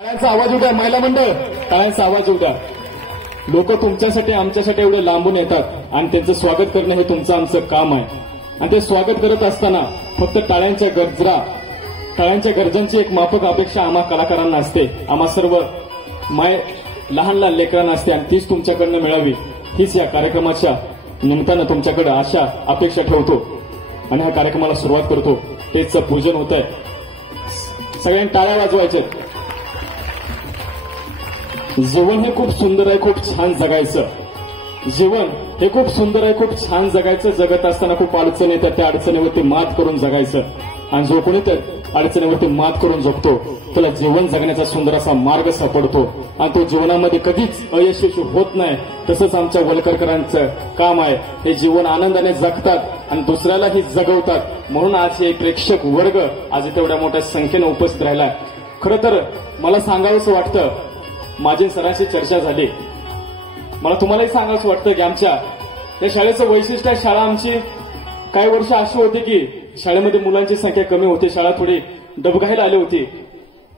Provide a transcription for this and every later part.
टाळ्यांचा आवाज उद्या महिला मंडळ, टाळ्यांचा आवाज उद्या. लोक तुमच्यासाठी आमच्यासाठी एवढे लांबून येतात आणि त्यांचं स्वागत करणं हे तुमचं आमचं काम आहे. आणि ते स्वागत करत असताना फक्त टाळ्यांच्या गरजांची एक माफक अपेक्षा आम्हा कलाकारांना असते, आम्हा सर्व लहान लहान लेकरांना असते आणि तीच तुमच्याकडनं मिळावी हीच या कार्यक्रमाच्या निमित्तानं तुमच्याकडे आशा अपेक्षा ठेवतो आणि ह्या कार्यक्रमाला सुरुवात करतो. तेच पूजन होत आहे. सगळ्यांनी टाळ्या वाजवायच्या. जीवन हे खूप सुंदर आहे, खूप छान जगायचं. जीवन हे खूप सुंदर आहे, खूप छान जगायचं. जगत असताना खूप अडचणी येतात, त्या अडचणीवरती मात करून जगायचं. आणि जो कोणी त्या अडचणीवरती मात करून जगतो त्याला जीवन जगण्याचा सुंदर असा मार्ग सापडतो आणि तो जीवनामध्ये कधीच अयशस्वी होत नाही. तसंच आमच्या वलकरकरांचं काम आहे. हे जीवन आनंदाने जगतात आणि दुसऱ्यालाही जगवतात. म्हणून आज हे प्रेक्षक वर्ग आज तेवढ्या मोठ्या संख्येने उपस्थित राहिलाय. खरं तर मला सांगावंसं वाटतं, माझी सरांशी चर्चा झाली. मला तुम्हालाही सांगावंसं वाटतं की आमच्या त्या शाळेचं वैशिष्ट्य आहे. शाळा आमची काही वर्ष अशी होती की शाळेमध्ये मुलांची संख्या कमी होती, शाळा थोडी डबघाईला आली होती.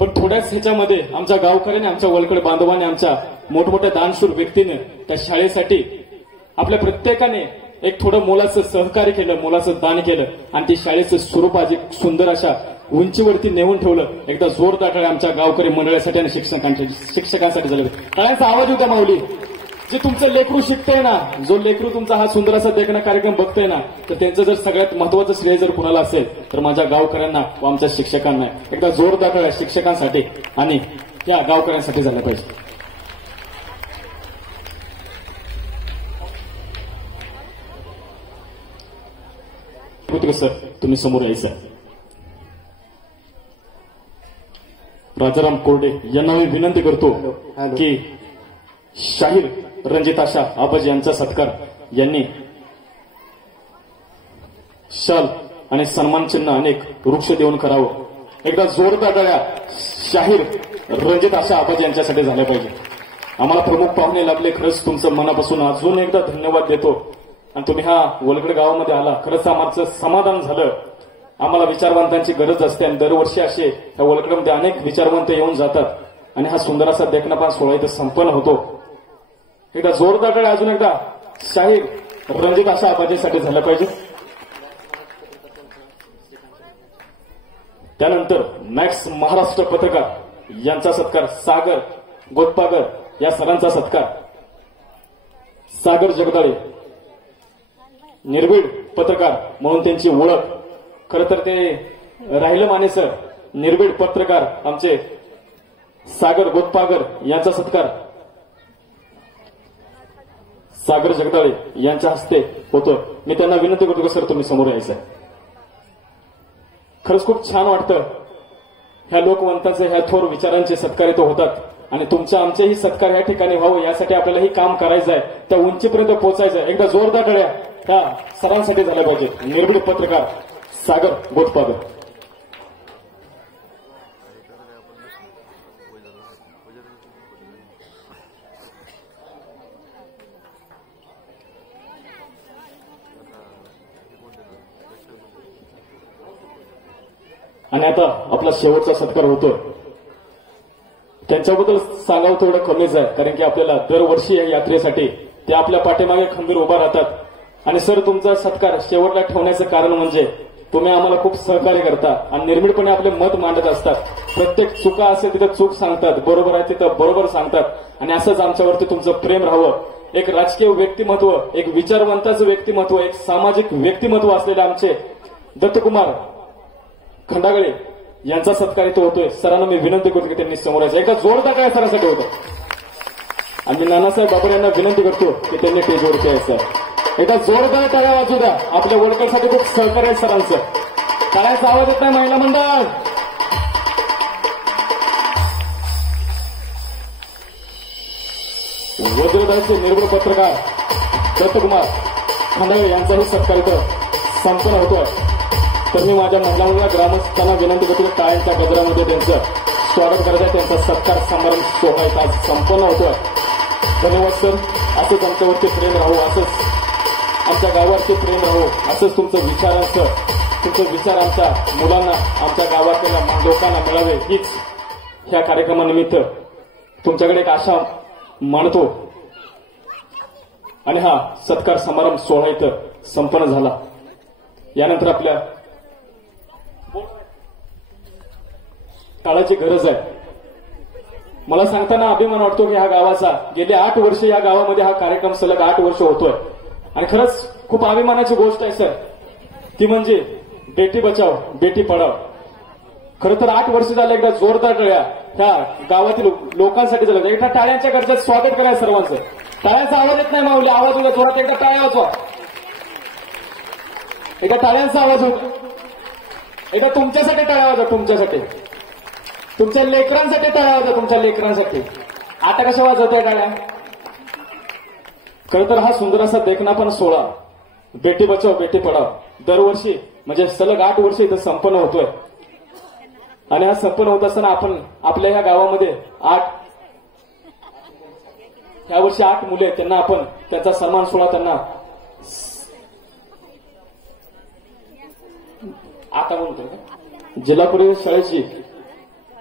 पण थोड्याच ह्याच्यामध्ये आमच्या गावकऱ्याने, आमच्या वलकड बांधवाने, आमच्या मोठमोठ्या दानशूर व्यक्तीने त्या शाळेसाठी आपल्या प्रत्येकाने एक थोडं मोलाचं सहकार्य केलं, मोलाचं दान केलं आणि ती शाळेचं स्वरूप आज एक सुंदर अशा उंचीवरती नेऊन ठेवलं. एकदा जोरदार टाळ्या आमच्या गावकरी मंडळासाठी आणि शिक्षकांसाठी झाले. टाळ्यांचा आवाज होता. माऊली, जे तुमचं लेकरू शिकतंय ना, जो लेकरू तुमचा हा सुंदर असा देखणा कार्यक्रम बघतोय ना, तर त्यांचं जर सगळ्यात महत्वाचं श्रेय जर कुणाला असेल तर माझ्या गावकऱ्यांना व आमच्या शिक्षकांना. एकदा जोरदार टाळ्या शिक्षकांसाठी आणि या गावकऱ्यांसाठी झालं पाहिजे. सर, तुम्ही समोर यायचं. राजाराम कोरडे यांना मी विनंती करतो की शाहीर रणजित आशा आबाजी यांचा सत्कार यांनी शाल आणि सन्मान चिन्ह अनेक वृक्ष देऊन करावं. एकदा जोरदार टाळ्या शाहीर रणजित आशा आबाजी यांच्यासाठी झाल्या पाहिजे. आम्हाला प्रमुख पाहुणे लाभले, खरंच तुमचं मनापासून अजून एकदा धन्यवाद देतो. आणि तुम्ही हा वलगड गावामध्ये आला, खरंच आमचं समाधान झालं. आम्हाला विचारवंतांची गरज असते आणि दरवर्षी असे या वलगडमध्ये अनेक विचारवंत येऊन जातात आणि हा सुंदर असा देखणापान सोहळा इथे संपन्न होतो. एकदा जोरदार टाळ्या अजून एकदा शाहीर रणजित आशा आबाजीसाठी झालं पाहिजे. त्यानंतर मॅक्स महाराष्ट्र पत्रकार यांचा सत्कार, सागर गोतपागर या सरांचा सत्कार. सागर जगदाळे निर्भीड पत्रकार म्हणून त्यांची ओळख. खरं तर ते राहिलं माने सर, निर्भीड पत्रकार आमचे सागर गोतपागर यांचा सत्कार सागर जगदाळे यांच्या हस्ते होतो. मी त्यांना विनंती करतो की सर तुम्ही समोर यायचं. खरंच खूप छान वाटतं. ह्या लोकवंतांचे, ह्या थोर विचारांचे सत्कार इथं होतात आणि तुमचं आमचेही सत्कार या ठिकाणी व्हावं यासाठी आपल्याला ही काम करायचं आहे, त्या उंचीपर्यंत पोहोचायचं आहे. एकदा जोरदार टाळ्या त्या सरांसाठी झाल्या पाहिजे. निर्भीड पत्रकार सागर गोतपागर. आणि आता आपला शेवटचा सत्कार होतो. त्यांच्याबद्दल सांगावं थोडं कमीच आहे, कारण की आपल्याला दरवर्षी या यात्रेसाठी ते आपल्या पाठीमागे खंबीर उभा राहतात. आणि सर तुमचा सत्कार शेवटला ठेवण्याचं कारण म्हणजे तुम्ही आम्हाला खूप सहकार्य करता आणि निर्भीडपणे आपले मत मांडत असतात. प्रत्येक चुका असेल तिथं चूक सांगतात, बरोबर आहे तिथं बरोबर सांगतात. आणि असंच आमच्यावरती तुमचं प्रेम राहावं. एक राजकीय व्यक्तिमत्व, एक विचारवंताचं व्यक्तिमत्व, एक सामाजिक व्यक्तिमत्व असलेले आमचे दत्तकुमार खंडागळे यांचा सत्कार इथं होतोय. सरांना मी विनंती करतो की त्यांनी समोर यायचं. एका जोरदार काय सरांसाठी होतं. आणि मी नानासाहेब बाबर यांना विनंती करतो की त्यांनी स्टेजवरती यायचं. एकदा जोरदार टाळ्या वाजू द्या. आपल्या वलकरसाठी खूप सहकार्य आहे सरांचं. टाळ्याचा आवाज येत नाही महिला मंडळ. वज्रधारीचे निर्भीड पत्रकार दत्तकुमार खंडागळे यांचाही सत्कार इथं संपन्न होतोय. तर मी माझ्या महिला मंडळ ग्रामस्थांना विनंती करतो की टाळ्यांच्या गजरामध्ये त्यांचं स्वागत करायचं. त्यांचा सत्कार समारंभ सोहळा आज संपन्न होतोय. धन्यवाद सर. असंच आमच्यावरती प्रेम राहू, असंच आमच्या गावावरती प्रेम राहू, असंच तुमचं विचारांचं तुमचे विचार आमच्या मुलांना, आमच्या गावातल्या लोकांना मिळावे हीच ह्या कार्यक्रमानिमित्त तुमच्याकडे एक आशा मांडतो आणि हा सत्कार समारंभ सोहळा इथं संपन्न झाला. यानंतर आपल्या काळाची गरज आहे. मला सांगताना अभिमान वाटतो की ह्या गावाचा गेले 8 वर्ष या गावामध्ये हा कार्यक्रम सलग 8 वर्ष होतोय आणि खरंच खूप अभिमानाची गोष्ट आहे सर. ती म्हणजे बेटी बचाव बेटी पढाव. खरं तर 8 वर्ष झालं. एकदा जोरदार टाळ्या ह्या गावातील लोकांसाठी झालं. एकदा टाळ्यांच्या गरजेचं स्वागत करायचं सर्वांचं. टाळ्यांचा आवाज येत नाही माऊली, आवाज होता जोरात. एकदा टाळ्या वाजवा. एकदा टाळ्यांचा आवाज होता. एकदा तुमच्यासाठी टाळ्या वाजवा. तुमच्यासाठी, तुमच्या लेकरांसाठी टाळ्या वाजवा. तुमच्या लेकरांसाठी. आता कशा वाजवताय टाळ्या? खरं तर हा सुंदर असा देखनापण सोहळा बेटी बचाव बेटी पढाव दरवर्षी म्हणजे सलग 8 वर्ष इथं संपन्न होतोय. आणि हा संपन्न होत असताना आपण आपल्या ह्या गावामध्ये 8 यावर्षी 8 मुले त्यांना आपण त्यांचा सन्मान सोहळा त्यांना आता म्हणतो जिल्हा परिषद शाळेची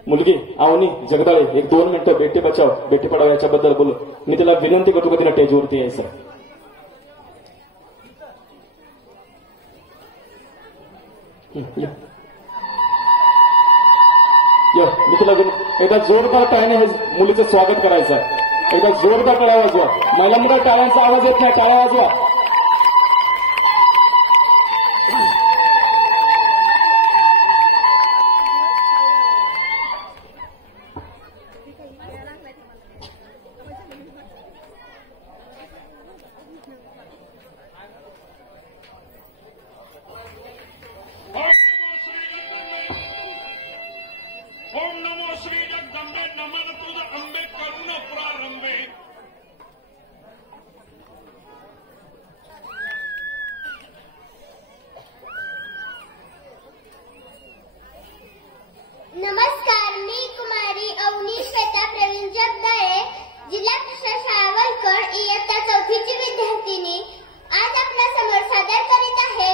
मुलगी अवनी जगदाळे 1-2 मिनिटं बेटी बचाव बेटी पढाव याच्याबद्दल बोलू. मी तिला विनंती करतो की तिला स्टेजवरती यायचं. मी तुला एकदा जोरदार टाळ्याने हे मुलीचं स्वागत करायचं. एकदा जोरदार टाळ्या वाजवा. महिलांमध्ये टाळ्यांचा आवाज येत नाही. टाळ्या वाजवा. ओम नमो श्री जगदंबे नमन तुझ अंबे करुण प्रारंभे. नमस्कार, मी कुमारी अवनी श्वेता प्रवीण जगदाळे, जिल्हा परिषद शाळा वलकड इयत्ता 4थीची विद्यार्थिनी आज आपल्या समोर सादर करीत आहे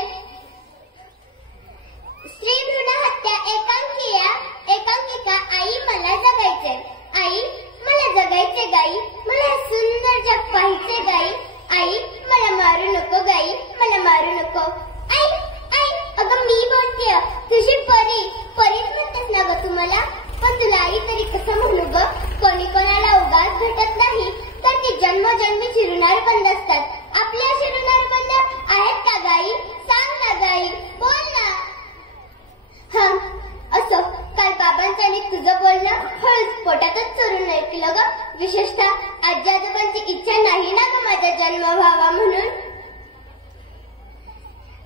स्त्री भ्रूण हत्या एकांकिका आई मला जगायचे. आई मला जगायचे गाई, मला सुंदर जग पाहायचे गाई. आई मला मारू नको गाई, मला मारू नको. आई आई अगं मी बोलतेय तुझी परीच म्हणतेस ना ग तुम्हाला. पण तुला आई तरी कसं म्हणू ग. कोणी कोणाला उगाच भेटत नाही तर ती जन्मोजन्मीची ऋणार बंद असतात. आपल्या अशी ऋणार बंद आहेत का गाई? सांग ना गाई, बोल ना. हा असो, काल बाबांचं आणि तुझं बोलणं हळूच पोटातच चोरून ऐकलं ग. विशेषतः आजी आजोबांची इच्छा नाही ना ग माझा जन्म व्हावा म्हणून.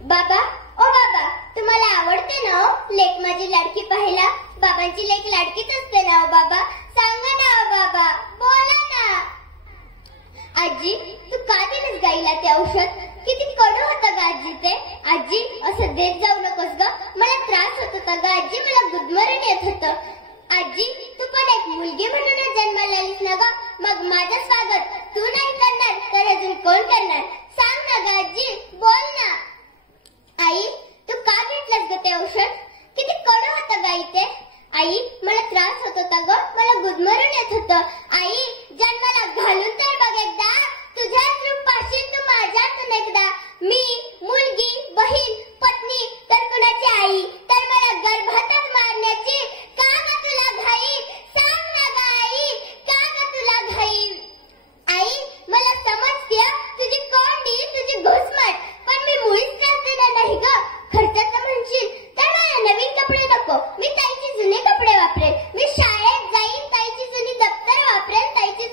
बाबा ओ बाबा, तुम्हाला आवडते ना हो लेक माझी लाडकी पाहायला? बाबांची लेक लाडकीच असते ना हो बाबा. सांगा ना हो बाबा, बोला ना. आजी तू का दिलंस गाईला ते औषध? किती कडू होतं ग आजी ते. आजी असं देत जाऊ नकोस ग, मला त्रास होत होता ग आजी, मला गुदमरून येत होतं. आजी तू पण एक मुलगी म्हणून जन्माला आलीस ना ग, मग माझं स्वागत तू नाही करणार तर अजून कोण करणार? सांग ना ग आजी, बोल ना. आई तू का घेतलंस ग ते औषध? किती कडू होतं गाई ते. आई मला त्रास होत होता ग, मला गुदमरून येत होतं. आई जन्माला घालून तर बघ एकदा, तुझ्याच रूप पाशील तू माझ्यातून एकदा. मी मुलगी, बहीण, पत्नी तर कुणाची आई, तर मला गर्भातच मारण्याची का ग तुला घाई? सांग ना ग आई, का ग तुला घाई? आई मला समजते तुझी कोंडी, तुझी घुसमट, पण मी मुळीच त्रास नाही ग. खर्चाचं म्हणशील तर मला नवीन कपडे नको, मी ताईचे जुने कपडे वापरेल. मी शाळेत जाईन, ताईची जुनी दप्तर वापरेल, ताईची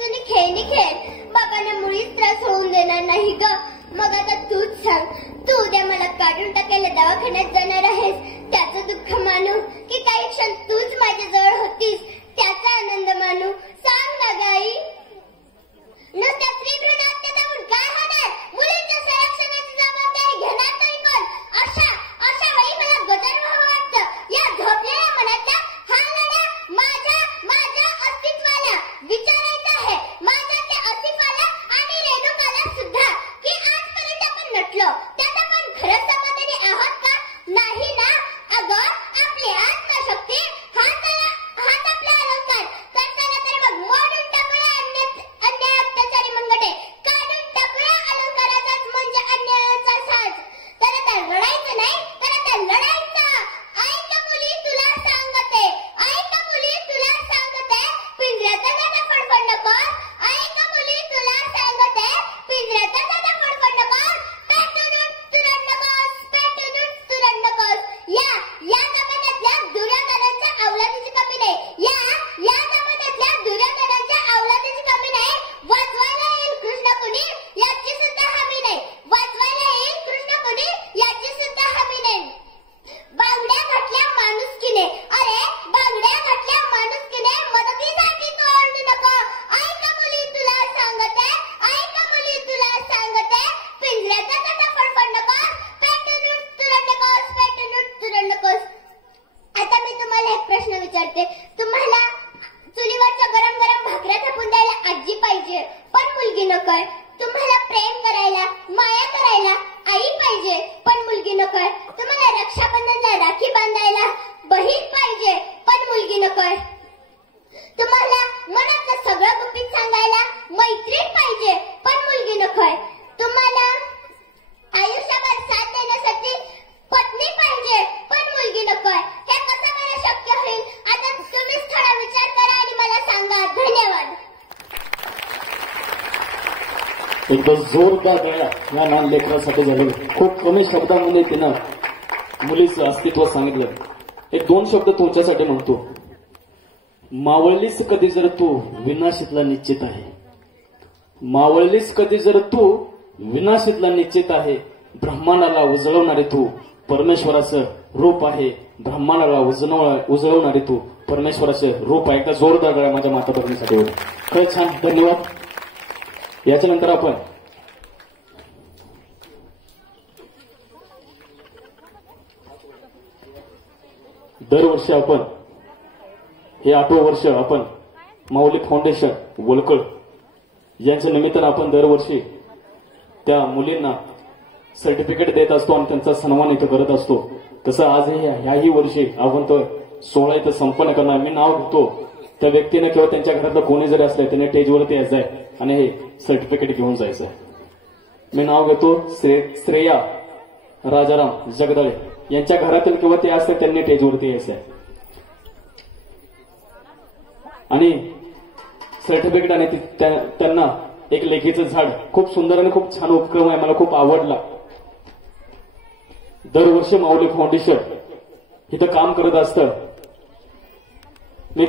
एकदा जोरदार गळ्या या लहान लेकरासाठी झाले. खूप कमी शब्दांमध्ये तिनं मुलीचं अस्तित्व सांगितलं. एक 2 शब्द तुमच्यासाठी म्हणतो. मावळलीस कधी जर तू विनाशीतला निश्चित आहे. मावळलीस कधी जर तू विनाशीतला निश्चित आहे. ब्रह्मांडाला उजळवणारे तू परमेश्वराचं रूप आहे. ब्रह्मांडाला उजळवणारे तू परमेश्वराचं रूप आहे. एकदा जोरदार गळ्या माझ्या माता भगिनीसाठी होते. खरंच छान, धन्यवाद. याच्यानंतर आपण दरवर्षी आपण हे 8वं वर्ष आपण माऊली फाउंडेशन वलकड यांच्या निमित्तानं आपण दरवर्षी त्या मुलींना सर्टिफिकेट देत असतो आणि त्यांचा सन्मान इथं करत असतो. तसं आजही ह्याही वर्षी आपण तो 16 इथं संपन्न करणार. मी नाव घेतो त्या व्यक्तीने किंवा त्यांच्या घरातलं कोणी जरी असलं त्याने स्टेजवरती यायचं आहे आणि हे सर्टिफिकेट घेऊन जायचं आहे. मी नाव घेतो श्रेया राजाराम जगदळे यांच्या घरातील किंवा ते असतात त्यांनी स्टेजवरती यायचं आहे आणि सर्टिफिकेट आणि त्यांना एक लेखीचं झाड. खूप सुंदर आणि खूप छान उपक्रम आहे, मला खूप आवडला. दरवर्षी माऊली फाउंडेशन इथं काम करत असतं. मी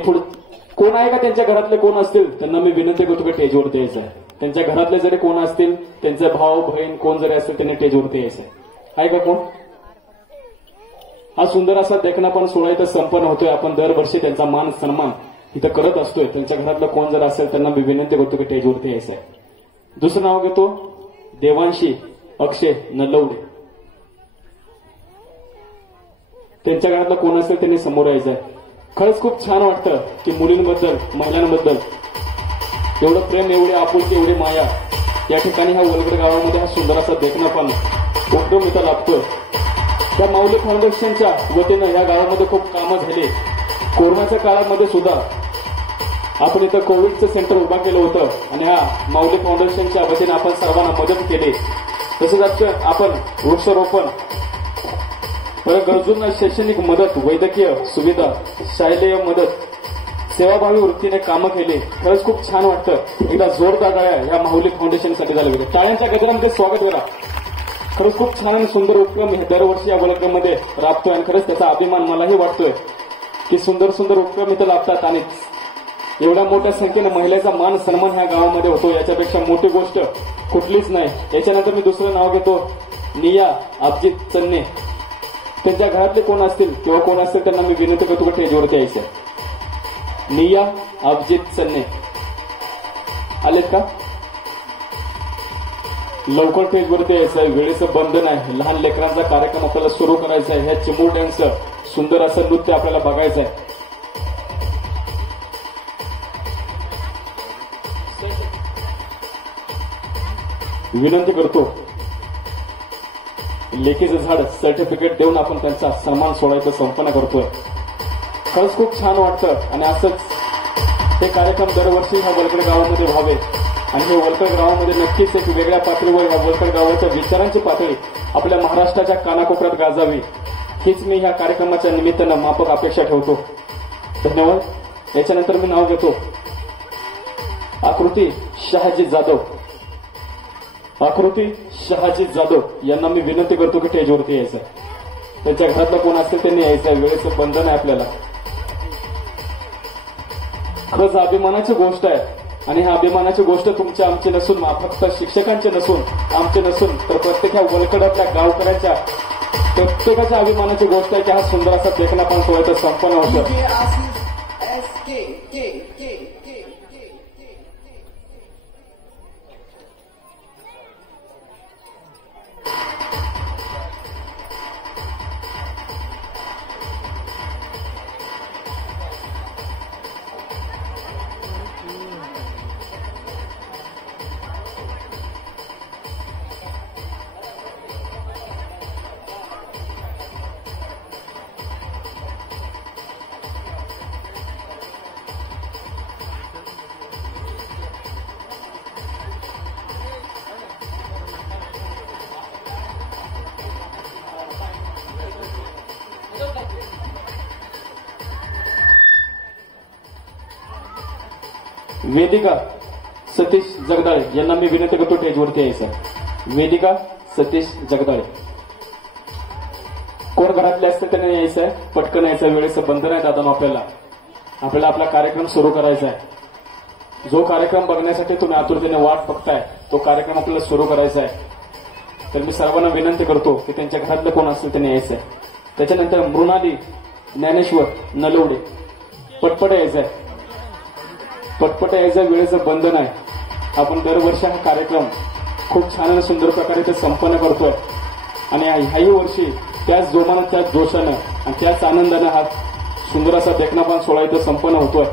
कोण आहे का त्यांच्या घरातले कोण असतील त्यांना मी विनंती करतो की स्टेजवरती यायचं आहे. त्यांच्या घरातले जरी कोण असतील, त्यांचे भाऊ बहीण कोण जरी असतील त्यांनी स्टेजवरती यायचं आहे का कोण? हा सुंदर असा देखणा पण 16 इथं संपन्न होतोय. आपण दरवर्षी त्यांचा मान सन्मान इथं करत असतोय. त्यांच्या घरातलं कोण जर असेल त्यांना मी विनंती करतो की स्टेजवरती यायचं आहे. दुसरं नाव घेतो देवांशी अक्षय नलवडे. त्यांच्या घरातलं कोण असेल त्यांनी समोर यायचं आहे. खरंच खूप छान वाटतं की मुलींबद्दल महिलांबद्दल एवढं प्रेम, एवढी आपुलकी, एवढी माया या ठिकाणी ह्या वलगड गावामध्ये हा सुंदर असा देखणा पण उपक्रम इथं लागतोय. त्या माऊली फाउंडेशनच्या वतीनं या गावामध्ये खूप कामं झाली. कोरोनाच्या काळामध्ये सुद्धा आपण इथं कोविडचं सेंटर उभा केलं होतं आणि ह्या माऊली फाउंडेशनच्या वतीनं आपण सर्वांना मदत केली. तसंच आपण वृक्षारोपण, परत गरजूंना शैक्षणिक मदत, वैद्यकीय सुविधा, शालेय मदत, सेवाभावी वृत्तीने कामं केली. खरंच खूप छान वाटतं. एकदा जोरदार टाळ्या या माऊली फाउंडेशनसाठी झाले होते. टाळ्यांच्या गजरामध्ये स्वागत करा. खरंच खूप छान आणि सुंदर उपक्रम हे दरवर्षी या वलगडमध्ये राबतोय आणि खरंच त्याचा अभिमान मलाही वाटतोय की सुंदर सुंदर उपक्रम इथं लाभतात आणि एवढ्या मोठ्या संख्येनं महिलेचा मान सन्मान ह्या गावामध्ये होतो. याच्यापेक्षा मोठी गोष्ट कुठलीच नाही. याच्यानंतर मी दुसरं नाव घेतो निया अभिजित चन्ने. त्यांच्या घरातले कोण असतील किंवा कोण असतील त्यांना मी विनंती करतो की स्टेजवरती यायचं. निया अभिजित चन्ने आलेत का? लवकर स्टेजवरती यायचं आहे. वेळेचं बंधन आहे. लहान लेकरांचा कार्यक्रम आपल्याला सुरू करायचा आहे. ह्या चिमुरड्यांचं सुंदर असं नृत्य आपल्याला बघायचं आहे. विनंती करतो लेखीचं झाड सर्टिफिकेट देऊन आपण त्यांचा सन्मान सोहळा संपन्न करतोय. खरंच खूप छान वाटतं आणि असंच हे कार्यक्रम दरवर्षी ह्या वलगड गावामध्ये व्हावे आणि हे वलगड गावामध्ये नक्कीच एक वेगळ्या पातळीवर ह्या वलगड गावाच्या विचारांची पातळी आपल्या महाराष्ट्राच्या कानाकोपऱ्यात गाजावी हीच मी ह्या कार्यक्रमाच्या निमित्तानं माफक अपेक्षा ठेवतो. धन्यवाद. याच्यानंतर मी नाव घेतो आकृती शहाजी जाधव. आकृती शहाजी जाधव यांना मी विनंती करतो की स्टेजवरती यायचं. त्यांच्या घरातलं कोण असतील त्यांनी यायचं. वेळेचं बंधन आहे आपल्याला. खरंच अभिमानाची गोष्ट आहे आणि ह्या अभिमानाची गोष्ट तुमच्या आमची नसून, फक्त शिक्षकांचे नसून, आमचे नसून, तर प्रत्येक ह्या वलगडातल्या गावकऱ्यांच्या प्रत्येकाच्या अभिमानाची गोष्ट आहे की हा सुंदर असा देखणा पण सोहळा संपन्न होतो. वेदिका सतीश जगदाळे यांना मी विनंती करतो स्टेजवरती यायचं. वेदिका सतीश जगदाळे. कोण घरातले असते त्यांनी यायचंय, पटकन यायचं. वेळेचं बंधन आहे दादा आपल्याला आपला कार्यक्रम सुरू करायचा आहे. जो कार्यक्रम बघण्यासाठी तुम्ही आतुरतेने वाट बघताय तो कार्यक्रम आपल्याला सुरू करायचा आहे. तर मी सर्वांना विनंती करतो की त्यांच्या घरातलं कोण असेल त्यांनी यायचंय. त्याच्यानंतर मृणाली ज्ञानेश्वर नलवडे. पटपट यायचंय, पटपट यायचं. वेळेचं बंधन आहे. आपण दरवर्षी हा कार्यक्रम खूप छान आणि सुंदर प्रकारे ते संपन्न करतोय आणि ह्याही वर्षी त्याच जोमानं, त्याच जोशानं आणि त्याच आनंदानं हा सुंदर असा देखनापान सोहळा इथं संपन्न होतोय.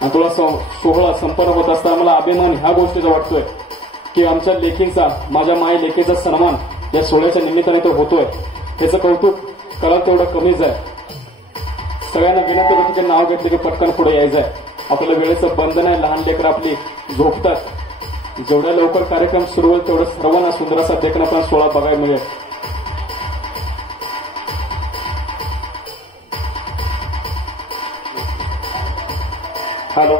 आणि थोडा सोहळा संपन्न होत असताना मला अभिमान ह्या गोष्टीचा वाटतोय की आमच्या लेकींचा, माझ्या माय लेकीचा सन्मान या सोहळ्याच्या निमित्ताने तो होतोय. त्याचं कौतुक कराल तेवढं कमीच आहे. सगळ्यांना विनंती करतो की नाव घेतले की पटकन पुढे यायचं आहे. आपल्याला वेळेचं बंधन आहे. लहान लेकरं आपली झोपतात. जेवढ्या लवकर कार्यक्रम सुरू होईल तेवढं सर्वांना सुंदर असा देखनापान सोहळा बघायला मिळेल. Hello,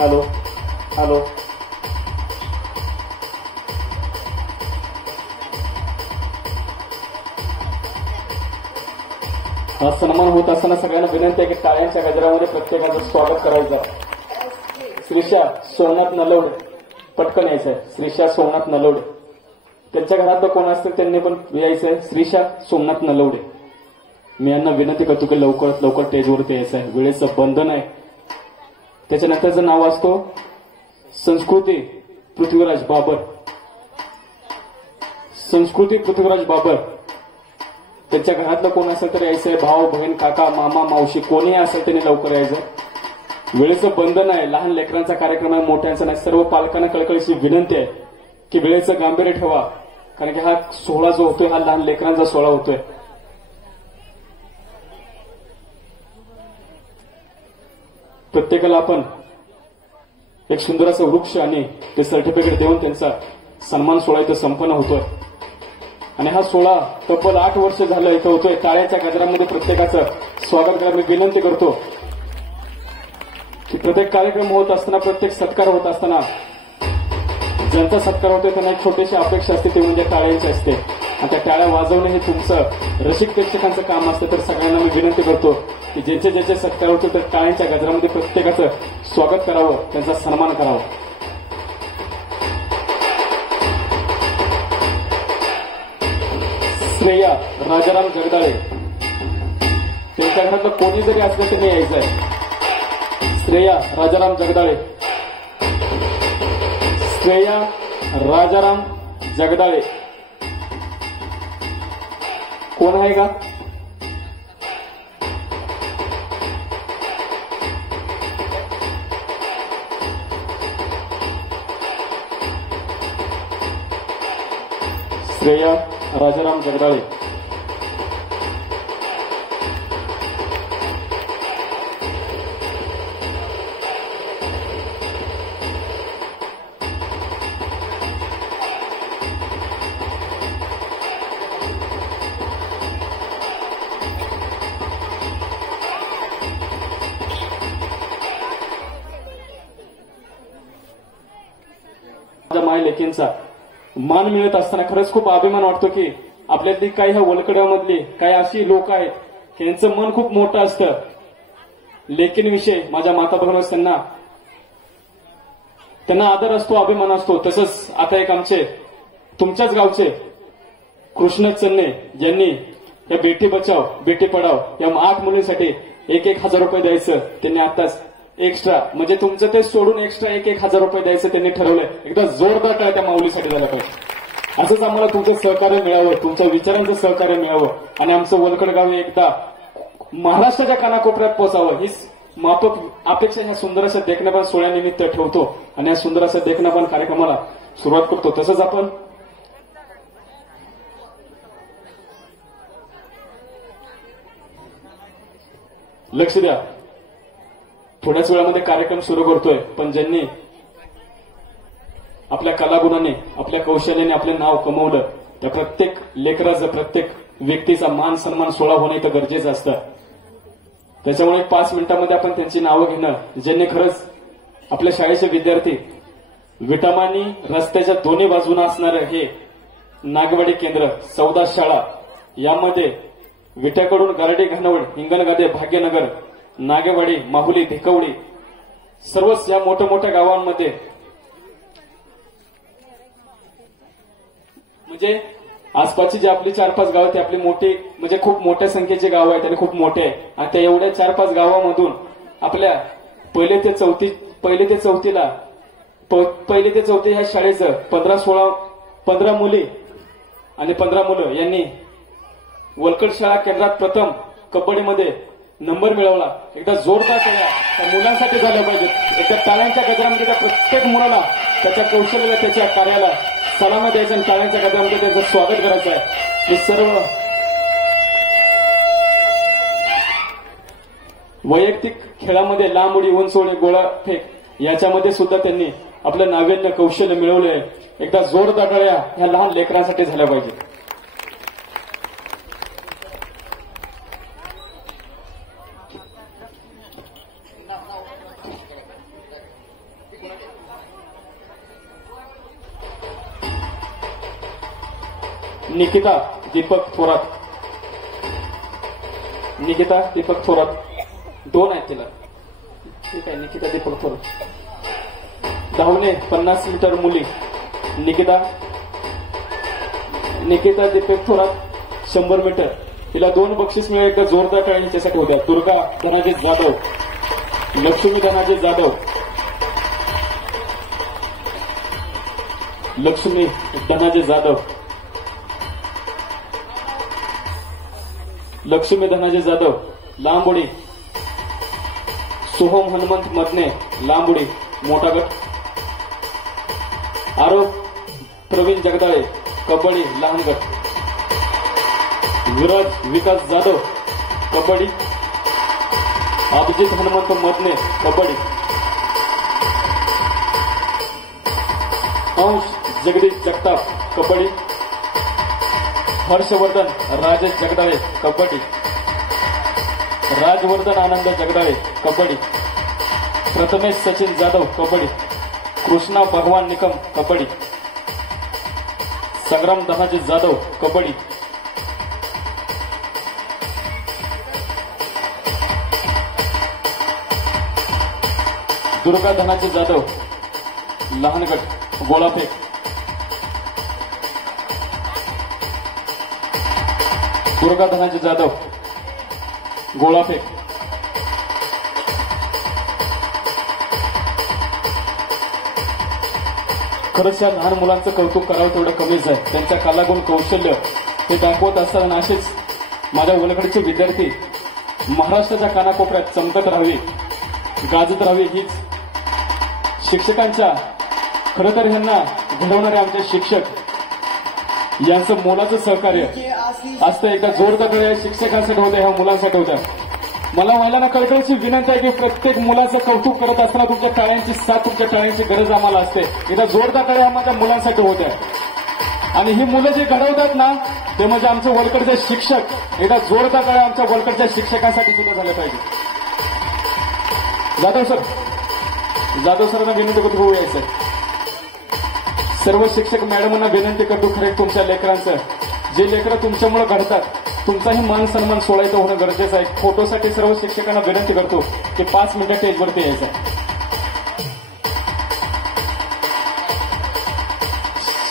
hello, hello. हा सन्मान होत असताना सगळ्यांना विनंती आहे की टाळ्यांच्या गजरामध्ये प्रत्येकाचं स्वागत करायचं. श्रीषा सोमनाथ नलवडे पटकन यायचंय. श्रीषा सोमनाथ नलवडे. त्यांच्या घरातलं कोण असतील त्यांनी पण यायचंय. श्रीषा सोमनाथ नलवडे. मी यांना विनंती करतो की लवकरात लवकर स्टेजवरती यायचंय. वेळेचं बंधन आहे. त्याच्यानंतरचं नाव असतो संस्कृती पृथ्वीराज बाबर. संस्कृती पृथ्वीराज बाबर. त्यांच्या घरातलं कोण असेल तर यायचंय. भाऊ बहीण काका मामा मावशी कोणीही असेल त्यांनी लवकर यायचं. वेळेचं बंधन आहे. लहान लेकरांचा कार्यक्रम आहे, मोठ्यांचा नाही. सर्व पालकांना कळकळीची विनंती आहे की वेळेचं गांभीर्य ठेवा, कारण की हा सोहळा जो होतोय हा लहान लेकरांचा सोहळा होतोय. प्रत्येकाला आपण एक सुंदर असं वृक्ष आणि ते सर्टिफिकेट देऊन त्यांचा सन्मान सोहळा इथं संपन्न होतोय. आणि हा सोहळा तब्बल 8 वर्ष झालं इथं होतोय. टाळ्याच्या गजरामध्ये प्रत्येकाचं स्वागत करायला मी विनंती करतो की प्रत्येक कार्यक्रम होत असताना, प्रत्येक सत्कार होत असताना ज्यांचा सत्कार होतोय त्यांना एक छोटीशी अपेक्षा असते, ती म्हणजे टाळ्यांची असते. आणि त्या टाळ्या वाजवणे हे तुमचं रसिक प्रेक्षकांचं काम असतं. तर सगळ्यांना मी विनंती करतो की ज्याचे ज्याचे सत्कार होते तर टाळ्यांच्या गजरामध्ये प्रत्येकाचं स्वागत करावं, त्यांचा सन्मान करावा. श्रेया राजाराम जगदाळे. त्यांच्या घरातलं कोणी जरी असलं तरी यायचंय. श्रेया राजाराम जगदाळे. श्रेया राजाराम जगदाळे कोण आहे का? श्रेया राजाराम जगदाळे. माय लेकींचा मान मिळत असताना खरंच खूप अभिमान वाटतो की आपल्यातली काही ह्या वलकड्यामधली काही अशी लोक आहेत की यांचं मन खूप मोठं असतं. लेकींविषयी माझ्या माता भगिनी त्यांना आदर असतो, अभिमान असतो. तसंच आता एक आमचे तुमच्याच गावचे कृष्ण चन्ने यांनी या बेटी बचाव बेटी पढाव या 8 मुलींसाठी 1,000 रुपये द्यायचं त्यांनी आताच एक्स्ट्रा, म्हणजे तुमचं ते सोडून एक्स्ट्रा 1,000 रुपये द्यायचं त्यांनी ठरवलंय. एकदा जोरदार टाळ्या त्या माऊलीसाठी झाला पाहिजे. असंच आम्हाला तुमचं सहकार्य मिळावं, तुमच्या विचारांचं सहकार्य मिळावं आणि आमचं वलकड गाव एकदा महाराष्ट्राच्या कानाकोपऱ्यात पोहोचावं हीच माफक अपेक्षा ह्या सुंदर अशा देखनापान सोहळ्यानिमित्त ठेवतो आणि या सुंदर अशा देखनापान कार्यक्रमाला सुरुवात करतो. तसंच आपण लक्ष द्या, थोड्याच वेळामध्ये कार्यक्रम सुरू करतोय. पण ज्यांनी आपल्या कलागुणाने आपल्या कौशल्याने आपले नाव कमवलं, त्या प्रत्येक लेकराचं प्रत्येक व्यक्तीचा मान सन्मान सोहळा होणं इथं गरजेचं असतं. त्याच्यामुळे 5 मिनिटांमध्ये आपण त्यांची नावं घेणं, ज्यांनी खरंच आपल्या शाळेचे विद्यार्थी विटामानी रस्त्याच्या दोन्ही बाजूने असणारं हे नागवाडी केंद्र 14 शाळा, यामध्ये विट्याकडून गारडी, घाणवड, हिंगणगादे, भाग्यनगर, नागेवाडी, माहुली, धिकवडी सर्वच या मोठ्या मोठ्या गावांमध्ये म्हणजे आसपासची जी आपली 4-5 गावं ती आपली मोठी म्हणजे खूप मोठ्या संख्येची गावं आहेत आणि खूप मोठे आहे. आणि त्या एवढ्या 4-5 गावांमधून आपल्या पहिली ते चौथी ह्या शाळेचं 15 मुली आणि 15 मुलं यांनी वलकड शाळा केंद्रात प्रथम कबड्डीमध्ये नंबर मिळवला. एकदा जोरदार टाळ्या त्या मुलांसाठी झाल्या पाहिजेत. एकदा टाळ्यांच्या गजरामध्ये त्या प्रत्येक मुलाला त्याच्या कौशल्याला त्याच्या कार्याला सलामी द्यायचं आणि टाळ्यांच्या गजरामध्ये त्यांचं स्वागत करायचं आहे. हे सर्व वैयक्तिक खेळामध्ये लांब उडी, उंच उडी, गोळा फेक याच्यामध्ये सुद्धा त्यांनी आपलं नाविन्य कौशल्य मिळवलंय. एकदा जोरदार टाळ्या ह्या लहान लेकरांसाठी झाल्या पाहिजेत. निकिता दीपक थोरात, निकिता दीपक थोरात 2 आहेत तिला. ठीक आहे, निकिता दीपक थोरात धावणे 50 मीटर मुली. निकिता दीपक थोरात 100 मीटर. तिला 2 बक्षीस मिळाले. एकदा जोरदार टाळी हिच्यासाठी होत्या. दुर्गा धनाजी जाधव, लक्ष्मी धनाजी जाधव, लक्ष्मी धनाजी जाधव, लक्ष्मी धनाजी जाधव लांब उडी. सोहम हनुमंत मदने लांब उडी मोठा गट. आरोप प्रवीण जगदाळे कबड्डी लहान गट. विराज विकास जाधव कबड्डी. अभिजित हनुमंत मदने कबड्डी. अंश जगदीश जगताप कबड्डी. हर्षवर्धन राजेश जगदाळे कबड्डी. राजवर्धन आनंद जगदाळे कबड्डी. प्रथमेश सचिन जाधव कबड्डी. कृष्णा भगवान निकम कबड्डी. संग्राम धनाजी जाधव कबड्डी. दुर्गा धनाजी जाधव लहान गट गोळाफेक. दुर्गा धनाजी जाधव गोळाफेक. खरंच या लहान मुलांचं कौतुक करावं तेवढं कमीच आहे. त्यांच्या कलागुण कौशल्य हे दाखवत असताना असेच माझ्या वलकडचे विद्यार्थी महाराष्ट्राच्या कानाकोपऱ्यात चमकत राहावी, गाजत राहावी हीच शिक्षकांच्या खरं तर ह्यांना घडवणारे आमचे शिक्षक यांचं मोलाचं सहकार्य असतं. एकदा जोरदार शिक्षकांसाठी होत्या, ह्या मुलांसाठी होत्या. मला महिलांना कळकळीची विनंती आहे की प्रत्येक मुलाचं कौतुक करत असताना तुमच्या टाळ्यांची साथ, तुमच्या टाळ्यांची गरज आम्हाला असते. एकदा जोरदार टाळ्या ह्या माझ्या मुलांसाठी होत्या. आणि ही मुलं जे घडवतात ना ते म्हणजे आमचे वलकडचे शिक्षक. एकदा जोरदार टाळ्या आमच्या वलकडच्या शिक्षकांसाठी सुद्धा झाल्या पाहिजे. जाधव सरांना विनंती करतो होऊ यायचं. सर्व शिक्षक मॅडमांना विनंती करतो खरे तुमच्या लेकरांचं जे लेकरं तुमच्यामुळे घडतात तुमचाही मान सन्मान सोडायचं होणं गरजेचं आहे. फोटोसाठी सर्व शिक्षकांना विनंती करतो की 5 मिनिटं स्टेजवरती यायचं.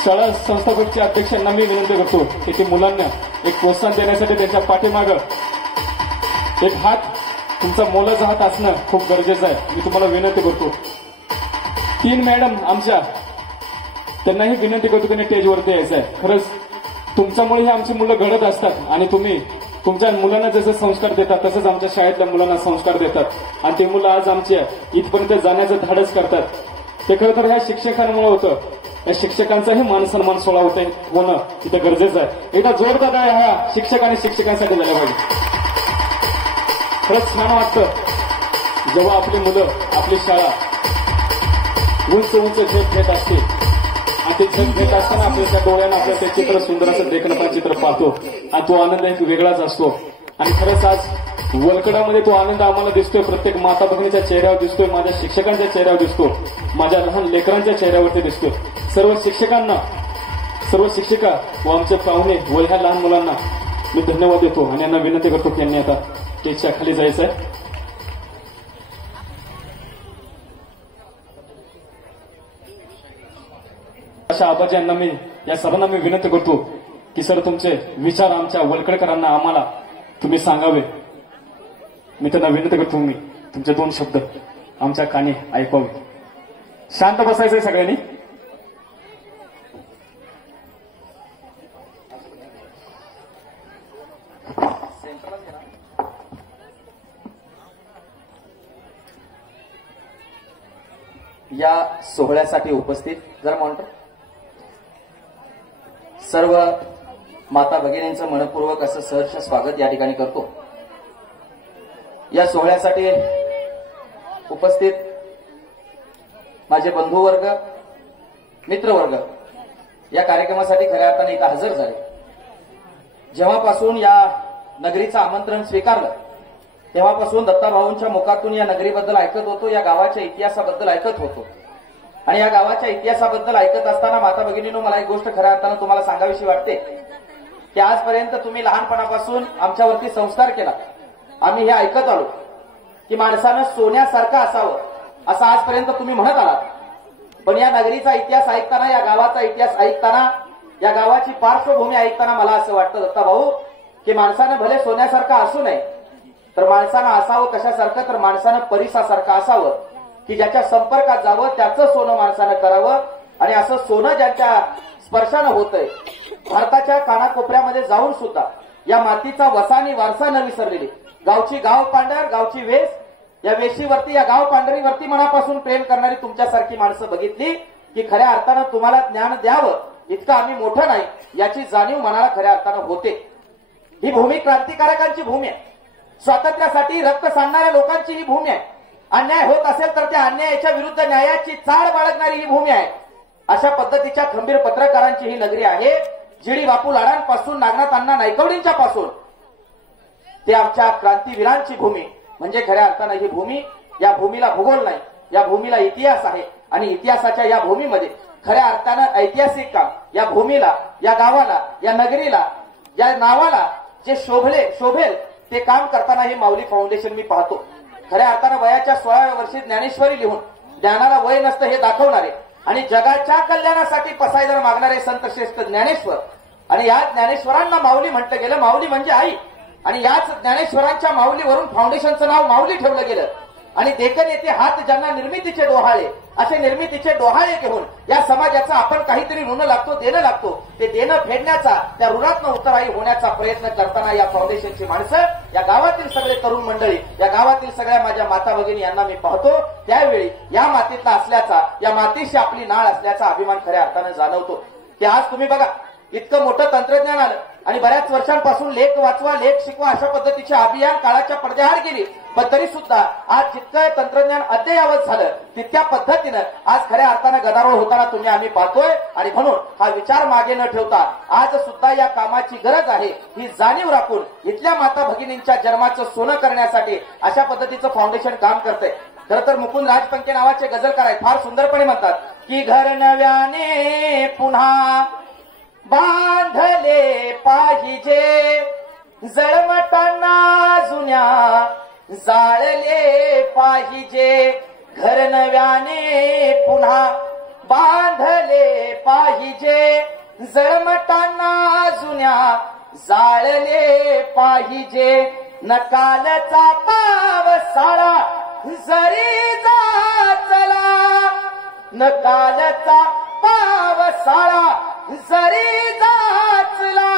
शाळा संस्थापकच्या अध्यक्षांना मी विनंती करतो की ते मुलांना एक प्रोत्साहन देण्यासाठी त्यांच्या पाठीमागं एक हात, तुमचा मोलाचा हात असणं खूप गरजेचं आहे. मी तुम्हाला विनंती करतो. 3 मॅडम आमच्या त्यांनाही विनंती करतो की स्टेजवरती यायचं आहे. खरंच तुमच्यामुळे हे आमची मुलं घडत असतात आणि तुम्ही तुमच्या मुलांना जसे संस्कार देतात तसंच आमच्या शाळेतल्या मुलांना संस्कार देतात आणि ते मुलं आज आमच्या इथपर्यंत जाण्याचं धाडस करतात. ते खरं तर ह्या शिक्षकांमुळे होतं. या शिक्षकांचाही मान सन्मान सोहळा होणं इथं गरजेचं आहे. एकदा जोरदार ह्या शिक्षक आणि शिक्षकांसाठी झाल्या पाहिजे. खरंच छान वाटतं जेव्हा आपली मुलं आपली शाळा उंच उंच खेळ खेळत असते ते जग घेत असताना आपल्या डोळ्यानं आपल्याला ते चित्र सुंदर असं देखणं पण चित्र पाहतो आणि तो आनंद एक वेगळाच असतो. आणि खरंच आज वलकडामध्ये तो आनंद आम्हाला दिसतोय. प्रत्येक माता भगिनीच्या चेहऱ्यावर दिसतोय, माझ्या शिक्षकांच्या चेहऱ्यावर दिसतो, माझ्या लहान लेकरांच्या चेहऱ्यावरती दिसतो. सर्व शिक्षकांना, सर्व शिक्षिका व आमचे पाहुणे व ह्या लहान मुलांना मी धन्यवाद देतो आणि यांना विनंती करतो की यांनी आता स्टेजच्या खाली जायचं आहे. अशा आबाजी यांना मी, या सर्वांना मी विनंती करतो की सर तुमचे विचार आमच्या वलकडकरांना आम्हाला तुम्ही सांगावे. मी त्यांना विनंती करतो, मी तुमचे 2 शब्द आमच्या कानी ऐकावे. शांत बसायचंय सगळ्यांनी. या सोहळ्यासाठी उपस्थित जरा मॉनिटर सर्व माता भगिनींचं मनपूर्वक असं सहर्ष स्वागत या ठिकाणी करतो. या सोहळ्यासाठी उपस्थित माझे बंधुवर्ग, मित्रवर्ग या कार्यक्रमासाठी खऱ्या अर्थाने इथं हजर झाले. जेव्हापासून या नगरीचं आमंत्रण स्वीकारलं तेव्हापासून दत्ताभाऊंच्या मुखातून या नगरीबद्दल ऐकत होतो, या गावाच्या इतिहासाबद्दल ऐकत होतो. आणि या गावाच्या इतिहासाबद्दल ऐकत असताना माता भगिनींनो मला एक गोष्ट खऱ्या अर्थानं तुम्हाला सांगावीशी वाटते की आजपर्यंत तुम्ही लहानपणापासून आमच्यावरती संस्कार केला. आम्ही हे ऐकत आलो की माणसानं सोन्यासारखं असावं असं आजपर्यंत तुम्ही म्हणत आलात. पण या नगरीचा इतिहास ऐकताना, या गावाचा इतिहास ऐकताना, या गावाची पार्श्वभूमी ऐकताना मला असं वाटतं दत्ताभाऊ की माणसानं भले सोन्यासारखं असू नये तर माणसानं असावं कशासारखं, तर माणसानं परिसासारखं असावं की ज्याच्या संपर्कात जावं त्याचं सोनं माणसानं करावं. आणि असं सोनं ज्यांच्या स्पर्शानं होतंय, भारताच्या कानाकोपऱ्यामध्ये जाऊन सुद्धा या मातीचा वसानी वारसा न विसरलेली गावची गाव पांढर, गावची वेस, या वेशीवरती, या गाव पांढरीवरती मनापासून प्रेम करणारी तुमच्यासारखी माणसं बघितली की खऱ्या अर्थानं तुम्हाला ज्ञान द्यावं इतकं आम्ही मोठं नाही याची जाणीव मनाला खऱ्या अर्थानं होते. ही भूमी क्रांतिकारकांची भूमी आहे, स्वातंत्र्यासाठी रक्त सांडणाऱ्या लोकांची ही भूमी आहे. अन्याय होत असेल तर त्या अन्यायाच्या विरुद्ध न्यायाची चाळ बाळगणारी ही भूमी आहे. अशा पद्धतीच्या खंबीर पत्रकारांची ही नगरी आहे. जीडी बापू लाडांपासून नागनाथ अण्णा नायकवडींच्या पासून ते आमच्या क्रांतीवीरांची भूमी म्हणजे खऱ्या अर्थानं ही भूमी, या भूमीला भूगोल नाही, या भूमीला इतिहास आहे. आणि इतिहासाच्या या भूमीमध्ये खऱ्या अर्थानं ऐतिहासिक काम या भूमीला, या गावाला, या नगरीला, या नावाला जे शोभेल ते काम करताना हे माऊली फाउंडेशन मी पाहतो. खऱ्या अर्थानं वयाच्या 16व्या वर्षी ज्ञानेश्वरी लिहून ज्ञानाला वय नसतं हे दाखवणारे आणि जगाच्या कल्याणासाठी पसायदान मागणारे संत श्रेष्ठ ज्ञानेश्वर. आणि या ज्ञानेश्वरांना माऊली म्हटलं गेलं. माऊली म्हणजे आई. आणि याच ज्ञानेश्वरांच्या माऊलीवरून फाउंडेशनचं नाव माऊली ठेवलं गेलं. आणि देखन येथे हात ज्यांना निर्मितीचे डोहाळे, असे निर्मितीचे डोहाळे घेऊन या समाजाचा आपण काहीतरी ऋण लागतो, देणं लागतो, ते देणं फेडण्याचा, त्या ऋणातनं उत्तराई होण्याचा प्रयत्न करताना या फाउंडेशनची माणसं, या गावातील सगळे तरुण मंडळी, या गावातील सगळ्या माझ्या माता भगिनी यांना मी पाहतो त्यावेळी या मातीतला असल्याचा, या मातीशी आपली नाळ असल्याचा अभिमान खऱ्या अर्थानं जाणवतो. की आज तुम्ही बघा इतकं मोठं तंत्रज्ञान आलं आणि बऱ्याच वर्षांपासून लेख वाचवा, लेख शिकवा अशा पद्धतीचे अभियान काळाच्या पडद्याआड गेली. पण तरी सुद्धा आज जितकं तंत्रज्ञान अद्ययावत झालं तितक्या पद्धतीनं आज खऱ्या अर्थानं गदारोळ होताना तुम्ही आम्ही पाहतोय. आणि म्हणून हा विचार मागे न ठेवता आज सुद्धा या कामाची गरज आहे ही जाणीव राखून इथल्या माता भगिनींच्या जन्माचं सोनं करण्यासाठी अशा पद्धतीचं फाउंडेशन काम करतंय. खरं तर मुकुंद राजपंके नावाचे गझलकार आहेत, फार सुंदरपणे म्हणतात की घर नव्याने पुन्हा बांधले पाहिजे, जळमटांना जुन्या जाळले पाहिजे. घर नव्याने पुन्हा बांधले पाहिजे, जळमटांना जुन्या जाळले पाहिजे. नकालचा पावसाळा जरी जाचला, नकालचा पावसाळा जरी जाचला,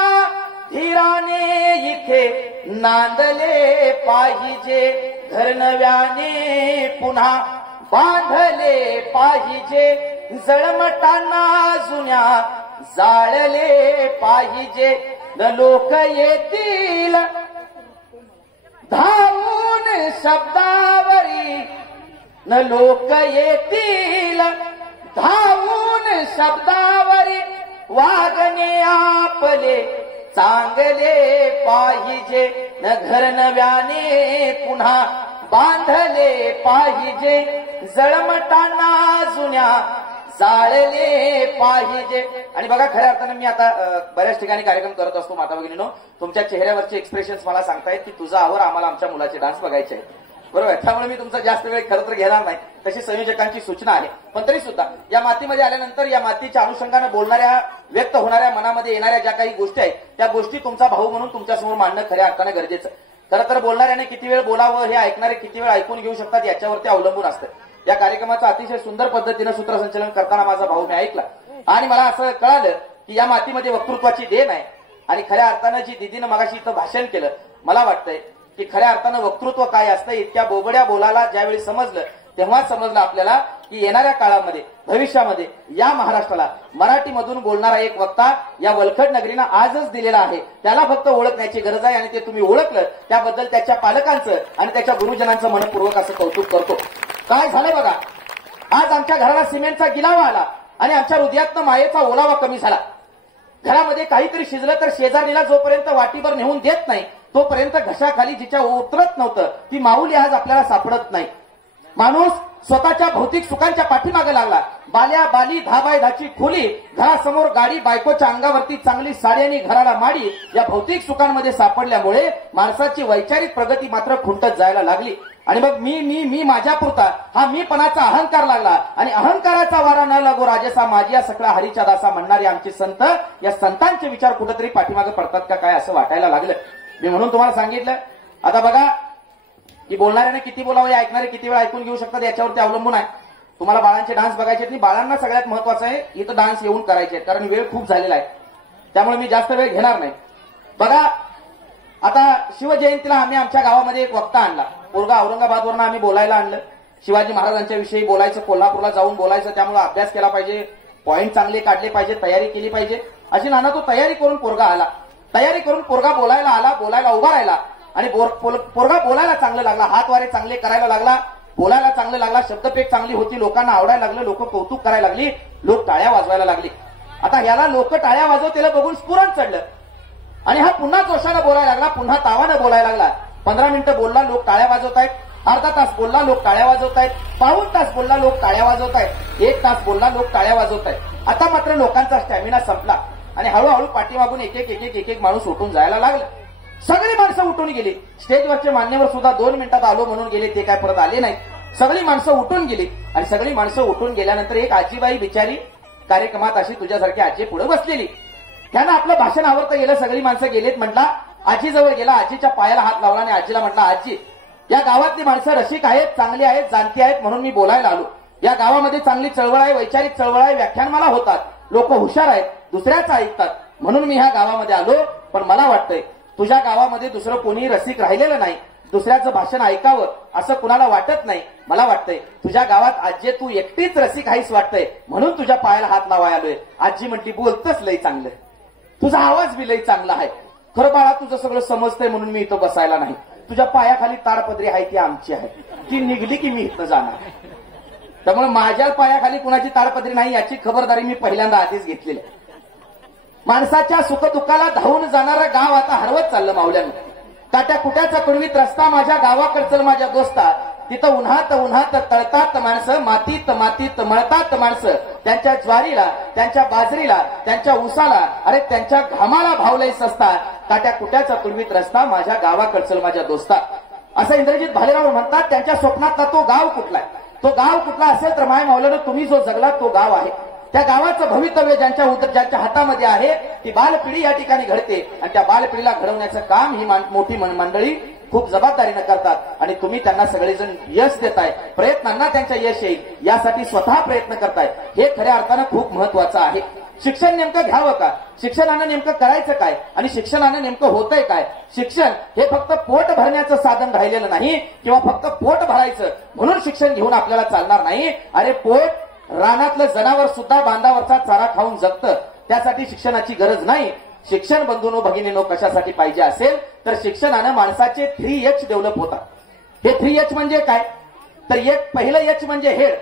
धीराने इथे नांदले पाहिजे. घर नव्याने पुन्हा बांधले पाहिजे, जळमटांना जुन्या जाळले पाहिजे. न लोक येतील धावून शब्दावरी, न लोक येतील धावून शब्दावरी वागणे आपले चांगले पाहिजे, न घर नव्याने पुन्हा बांधले पाहिजे, जळमटांना जुन्या जाळले पाहिजे. आणि बघा, खऱ्या अर्थानं मी आता बऱ्याच ठिकाणी कार्यक्रम करत असतो माता भगिनीनो, तुमच्या चेहऱ्यावरचे एक्सप्रेशन्स मला सांगतायत की तुझा आवर आम्हाला आमच्या मुलाचे डान्स बघायचे आहेत, बरोबर. त्यामुळे मी तुमचा जास्त वेळ खरं तर घेणार नाही, तशी संयोजकांची सूचना आहे. पण तरी सुद्धा या मातीमध्ये आल्यानंतर या मातीच्या अनुषंगानं बोलणाऱ्या, व्यक्त होणाऱ्या, मनामध्ये येणाऱ्या ज्या काही गोष्टी आहेत त्या गोष्टी तुमचा भाऊ म्हणून तुमच्यासमोर मांडणं खऱ्या अर्थानं गरजेचं. खरं तर बोलणाऱ्याने किती वेळ बोलावं, हे ऐकणारे किती वेळ ऐकून घेऊ शकतात याच्यावरती अवलंबून असतं. या कार्यक्रमाचं अतिशय सुंदर पद्धतीनं सूत्रसंचलन करताना माझा भाऊ मी ऐकला आणि मला असं कळालं की या मातीमध्ये वक्तृत्वाची देण आहे. आणि खऱ्या अर्थानं जी दिदीनं मगाशी इथं भाषण केलं, मला वाटतंय की खऱ्या अर्थानं वक्तृत्व काय असतं इतक्या बोबड्या बोलाला ज्यावेळी समजलं तेव्हाच समजलं आपल्याला की येणाऱ्या काळामध्ये, भविष्यामध्ये या महाराष्ट्राला मराठीमधून बोलणारा एक वक्ता या वलखड नगरीनं आजच दिलेला आहे. त्याला फक्त ओळखण्याची गरज आहे आणि ते तुम्ही ओळखलं त्याबद्दल त्याच्या पालकांचं आणि त्याच्या गुरुजनांचं मनपूर्वक असं कौतुक करतो. काय झालं बघा, आज आमच्या घराला सिमेंटचा गिलावा आला आणि आमच्या हृदयातनं मायेचा ओलावा कमी झाला. घरामध्ये काहीतरी शिजलं तर शेजारीला जोपर्यंत वाटीभर नेऊन देत नाही तोपर्यंत घशाखाली जिच्या उतरत नव्हतं ती माऊली आज आपल्याला सापडत नाही. माणूस स्वतःच्या भौतिक सुखांच्या पाठीमागे लागला. बाल्या बाली 10x10ची खोली, घरासमोर गाडी, बायकोच्या अंगावरती चांगली साडी आणि घराला माडी या भौतिक सुखांमध्ये सापडल्यामुळे माणसाची वैचारिक प्रगती मात्र खुंटत जायला लागली. आणि मग मी मी मी माझ्यापुरता हा मीपणाचा अहंकार लागला आणि अहंकाराचा वारा न लागो राजसा माझी सगळा हरीच्या दासा म्हणणारे आमचे संत, या संतांचे विचार कुठेतरी पाठीमागे पडतात का काय असं वाटायला लागलं. मी म्हणून तुम्हाला सांगितलं, आता बघा की बोलणाऱ्याने किती बोलावं, ऐकणारे किती वेळ ऐकून घेऊ शकतात याच्यावरती अवलंबून आहे. तुम्हाला बाळांचे डान्स बघायचे आहेत, बाळांना सगळ्यात महत्वाचं आहे इथं डान्स येऊन करायचे आहेत, कारण वेळ खूप झालेला आहे, त्यामुळे मी जास्त वेळ घेणार नाही. बघा, आता शिवजयंतीला आम्ही आमच्या गावामध्ये एक वक्ता आणला. पोरगा औरंगाबादवरून आम्ही बोलायला आणलं. शिवाजी महाराजांच्या विषयी बोलायचं, कोल्हापूरला जाऊन बोलायचं, त्यामुळे अभ्यास केला पाहिजे, पॉईंट चांगले काढले पाहिजे, तयारी केली पाहिजे. अशी नाना तो तयारी करून पोरगा आला. तयारी करून पोरगा बोलायला आला, बोलायला उभा राहिला आणि पोरगा बोलायला चांगलं लागला, हात वारे चांगले करायला लागला, बोलायला चांगलं लागला, शब्दपेठ चांगली होती, लोकांना आवडायला लागलं, लोक कौतुक करायला लागली, लोक टाळ्या वाजवायला लागली. आता ह्याला लोक टाळ्या वाजवतेला बघून स्फुरण चढलं आणि हा पुन्हा जोशानं बोलायला लागला, पुन्हा तावानं बोलायला लागला. 15 मिनिटं बोलला, लोक टाळ्या वाजवतायत. अर्धा तास बोलला, लोक टाळ्या वाजवतायत. पाऊण तास बोलला, लोक टाळ्या वाजवतायत. 1 तास बोलला, लोक टाळ्या वाजवतायत. आता मात्र लोकांचा स्टॅमिना संपला आणि हळूहळू पाठीमागून एक एक माणूस उठून जायला लागला. सगळी माणसं उठून गेली. स्टेजवरचे मान्यवर सुद्धा 2 मिनिटात आलो म्हणून गेले, ते काय परत आले नाहीत. सगळी माणसं उठून गेली आणि सगळी माणसं उठून गेल्यानंतर एक आजीबाई बिचारी कार्यक्रमात अशी तुझ्यासारखी आजी पुढे बसलेली, त्यानं आपलं भाषण आवडतं गेलं. सगळी माणसं गेलेत, म्हटला आजीजवळ गेला, आजीच्या पायाला हात लावला आणि आजीला म्हटला, आजी या गावातली माणसं रसिक आहेत, चांगली आहेत, जाणती आहेत म्हणून मी बोलायला आलो. या गावामध्ये चांगली चळवळ आहे, वैचारिक चळवळ आहे, व्याख्यानमाला होतात, लोक हुशार आहेत, दुसऱ्याचं ऐकतात म्हणून मी ह्या गावामध्ये आलो. पण मला वाटतंय तुझ्या गावामध्ये दुसरं कोणी रसिक राहिलेलं नाही, दुसऱ्याचं भाषण ऐकावं असं कुणाला वाटत नाही. मला वाटतंय तुझ्या गावात आजी तू एकटीच रसिक आहेस वाटतंय म्हणून तुझ्या पायाला हात लावाय आलोय. आजी म्हटली, बोलतच लई चांगलं, तुझा आवाज बी लई चांगला आहे. खरं बाळा तुझं सगळं समजतंय म्हणून मी इथं बसायला नाही. तुझ्या पायाखाली ताडपदरी आहे ती आमची आहे, ती निघली की मी इथं जाणार. त्यामुळे माझ्या पायाखाली कुणाची ताडपदरी नाही याची खबरदारी मी पहिल्यांदा आधीच घेतलेली आहे. माणसाच्या सुखदुःखाला धावून जाणारं गाव आता हरवत चाललं मावल्यानं. काट्या कुट्याचा कडवीत रस्ता माझ्या गावाकडचं माझ्या दोस्ता, तिथं उन्हात उन्हात तळतात माणसं, मातीत मातीत मळतात माणसं. त्यांच्या ज्वारीला, त्यांच्या बाजरीला, त्यांच्या ऊसाला, अरे त्यांच्या घामाला भावलंय सस्ता. काट्या कुट्याचा कडवीत रस्ता माझ्या गावाकडचं माझ्या दोस्ता, असं इंद्रजित भालेराव म्हणतात. त्यांच्या स्वप्नातला तो गाव कुठलाय, तो गाव कुठला असेल तर माय मावल्यानं तुम्ही जो जगला तो गाव आहे. त्या गावाचं भवितव्य ज्यांच्या हातामध्ये आहे ती बालपिढी या ठिकाणी घडते आणि त्या बालपिढीला घडवण्याचं काम ही मोठी मंडळी खूप जबाबदारीनं करतात आणि तुम्ही त्यांना सगळेजण यश देताय, प्रयत्नांना त्यांच्या यश येईल यासाठी स्वतः प्रयत्न करताय. हे खऱ्या अर्थानं खूप महत्वाचं आहे. शिक्षण नेमकं घ्यावं का, शिक्षणानं नेमकं करायचं काय आणि शिक्षणानं नेमकं होतंय काय. शिक्षण हे फक्त पोट भरण्याचं साधन राहिलेलं नाही किंवा फक्त पोट भरायचं म्हणून शिक्षण घेऊन आपल्याला चालणार नाही. अरे पोट रानातलं जनावर सुद्धा बांधावरचा चारा खाऊन जगतं, त्यासाठी शिक्षणाची गरज नाही. शिक्षण बंधूनो भगिनीनो कशासाठी पाहिजे असेल तर शिक्षणानं माणसाचे 3H डेव्हलप होतात. हे 3H म्हणजे काय तर पहिलं H म्हणजे हेड,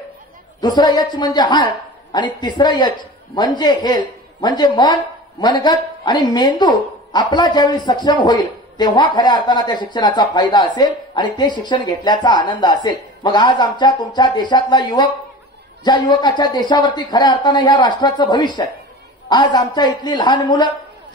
दुसरं H म्हणजे हार्ट आणि तिसरं यश म्हणजे हेल्थ, म्हणजे मन, मनगट आणि मेंदू आपला ज्यावेळी सक्षम होईल तेव्हा खऱ्या अर्थानं त्या शिक्षणाचा फायदा असेल आणि ते शिक्षण घेतल्याचा आनंद असेल. मग आज आमच्या तुमच्या देशातला युवक, ज्या युवकाच्या देशावरती खऱ्या अर्थानं ह्या राष्ट्राचं भविष्य आहे, आज आमच्या इथली लहान मुलं,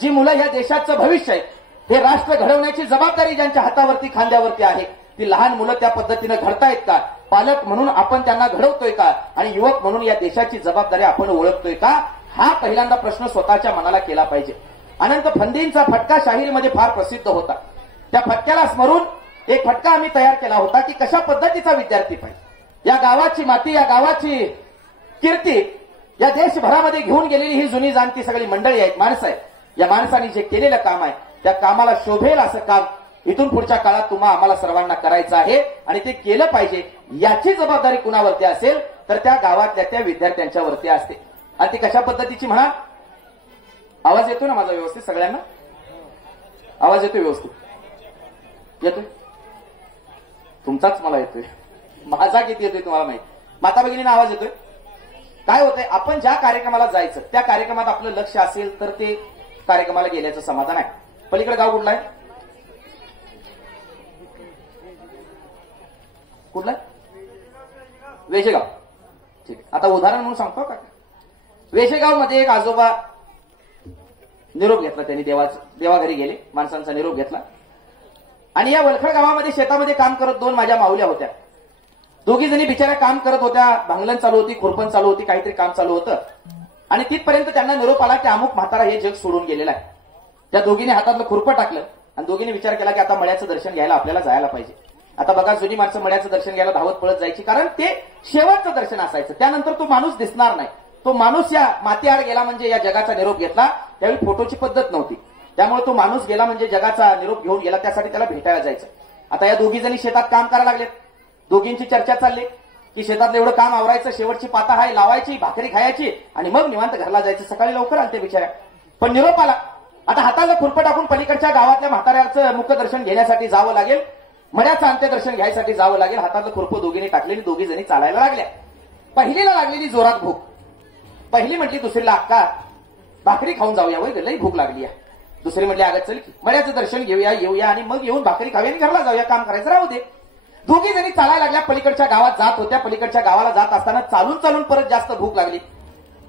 जी मुलं ह्या देशाचं भविष्य आहे, हे राष्ट्र घडवण्याची जबाबदारी ज्यांच्या हातावरती खांद्यावरती आहे, ती लहान मुलं त्या पद्धतीनं घडतायत का? पालक म्हणून आपण त्यांना घडवतोय का? आणि युवक म्हणून या देशाची जबाबदारी आपण ओळखतोय का? हा पहिल्यांदा प्रश्न स्वतःच्या मनाला केला पाहिजे. अनंत फंदींचा फटका शाहिरीमध्ये फार प्रसिद्ध होता. त्या फटक्याला स्मरून एक फटका आम्ही तयार केला होता की कशा पद्धतीचा विद्यार्थी पाहिजे. या गावाची माती, या गावाची कीर्ती, या देशभरामध्ये घेऊन गेलेली ही जुनी जाणती सगळी मंडळी आहेत, माणसं आहेत. या माणसांनी जे केलेलं काम आहे त्या कामाला शोभेल असं काम इथून पुढच्या काळात आम्हाला सर्वांना करायचं आहे आणि ते केलं पाहिजे. याची जबाबदारी कुणावरती असेल तर त्या गावातल्या त्या विद्यार्थ्यांच्यावरती असते. आणि ती कशा पद्धतीची म्हणा? आवाज येतोय ना माझा व्यवस्थित? सगळ्यांना आवाज येतोय व्यवस्थित? येतोय? तुमचाच मला येतोय, माझा किती येतोय तुम्हाला माहिती. माता भगिनींना आवाज येतोय? काय होतंय, आपण ज्या कार्यक्रमाला जायचं त्या कार्यक्रमात आपलं लक्ष असेल तर ते कार्यक्रमाला गेल्याचं समाधान आहे. पलीकडे गाव कुठलं आहे? कुठलं? वेशेगाव. ठीक. आता उदाहरण म्हणून सांगतो का? वेशेगाव मध्ये एक आजोबा निरोप घेतला, त्यांनी देवाघरी गेले, माणसांचा निरोप घेतला. आणि या वलखड गावामध्ये शेतामध्ये काम करत दोन माझ्या माऊल्या होत्या. दोघी जणी बिचाऱ्या काम करत होत्या, भांगलन चालू होती, खुरपण चालू होती, काहीतरी काम चालू होतं. आणि तिथपर्यंत त्यांना निरोप आला की अमुक म्हातारा हे जग सोडून गेलेला आहे. त्या दोघीने हातातलं खुरपं टाकलं आणि दोघीने विचार केला की आता मळ्याचं दर्शन घ्यायला आपल्याला जायला पाहिजे. आता बघा, जुनी माणसं मळ्याचं दर्शन घ्यायला धावत पळत जायची, कारण ते शेवटचं दर्शन असायचं. त्यानंतर तो माणूस दिसणार नाही. तो माणूस या मातीआड गेला म्हणजे या जगाचा निरोप घेतला. त्यावेळी फोटोची पद्धत नव्हती, त्यामुळे तो माणूस गेला म्हणजे जगाचा निरोप घेऊन गेला, त्यासाठी त्याला भेटायला जायचं. आता या दोघी जणी शेतात काम करायला लागलेत. दोघींची चर्चा चालली की शेतातलं एवढं काम आवरायचं, शेवटची पाता हाय, लावायची, भाकरी खायची आणि मग निवांत घरला जायचं. सकाळी लवकर आलते बिचाऱ्या, पण निरोप आला. आता हाताला खुरपं टाकून पलीकडच्या गावातल्या म्हाताऱ्याचं मुखदर्शन घेण्यासाठी जावं लागेल, मळ्याचं अंत्यदर्शन घ्यायसाठी जावं लागेल. हातातलं खुरपं दोघींनी टाकलेली, दोघी जणी चालायला लागल्या. पहिलीला लागलेली जोरात भूक. पहिली म्हटली दुसरीला, अक्का भाकरी खाऊन जाऊया, वय लई भूक लागली आहे. दुसरी म्हटली, अगं चल मळ्याचं दर्शन घेऊया, येऊया आणि मग येऊन भाकरी खाऊया आणि घरला जाऊया, काम करायचं राहू दे. दोघी जणी चालायला लागल्या, पलीकडच्या गावात जात होत्या. पलीकडच्या गावाला जात असताना चालून चालून परत जास्त भूक लागली.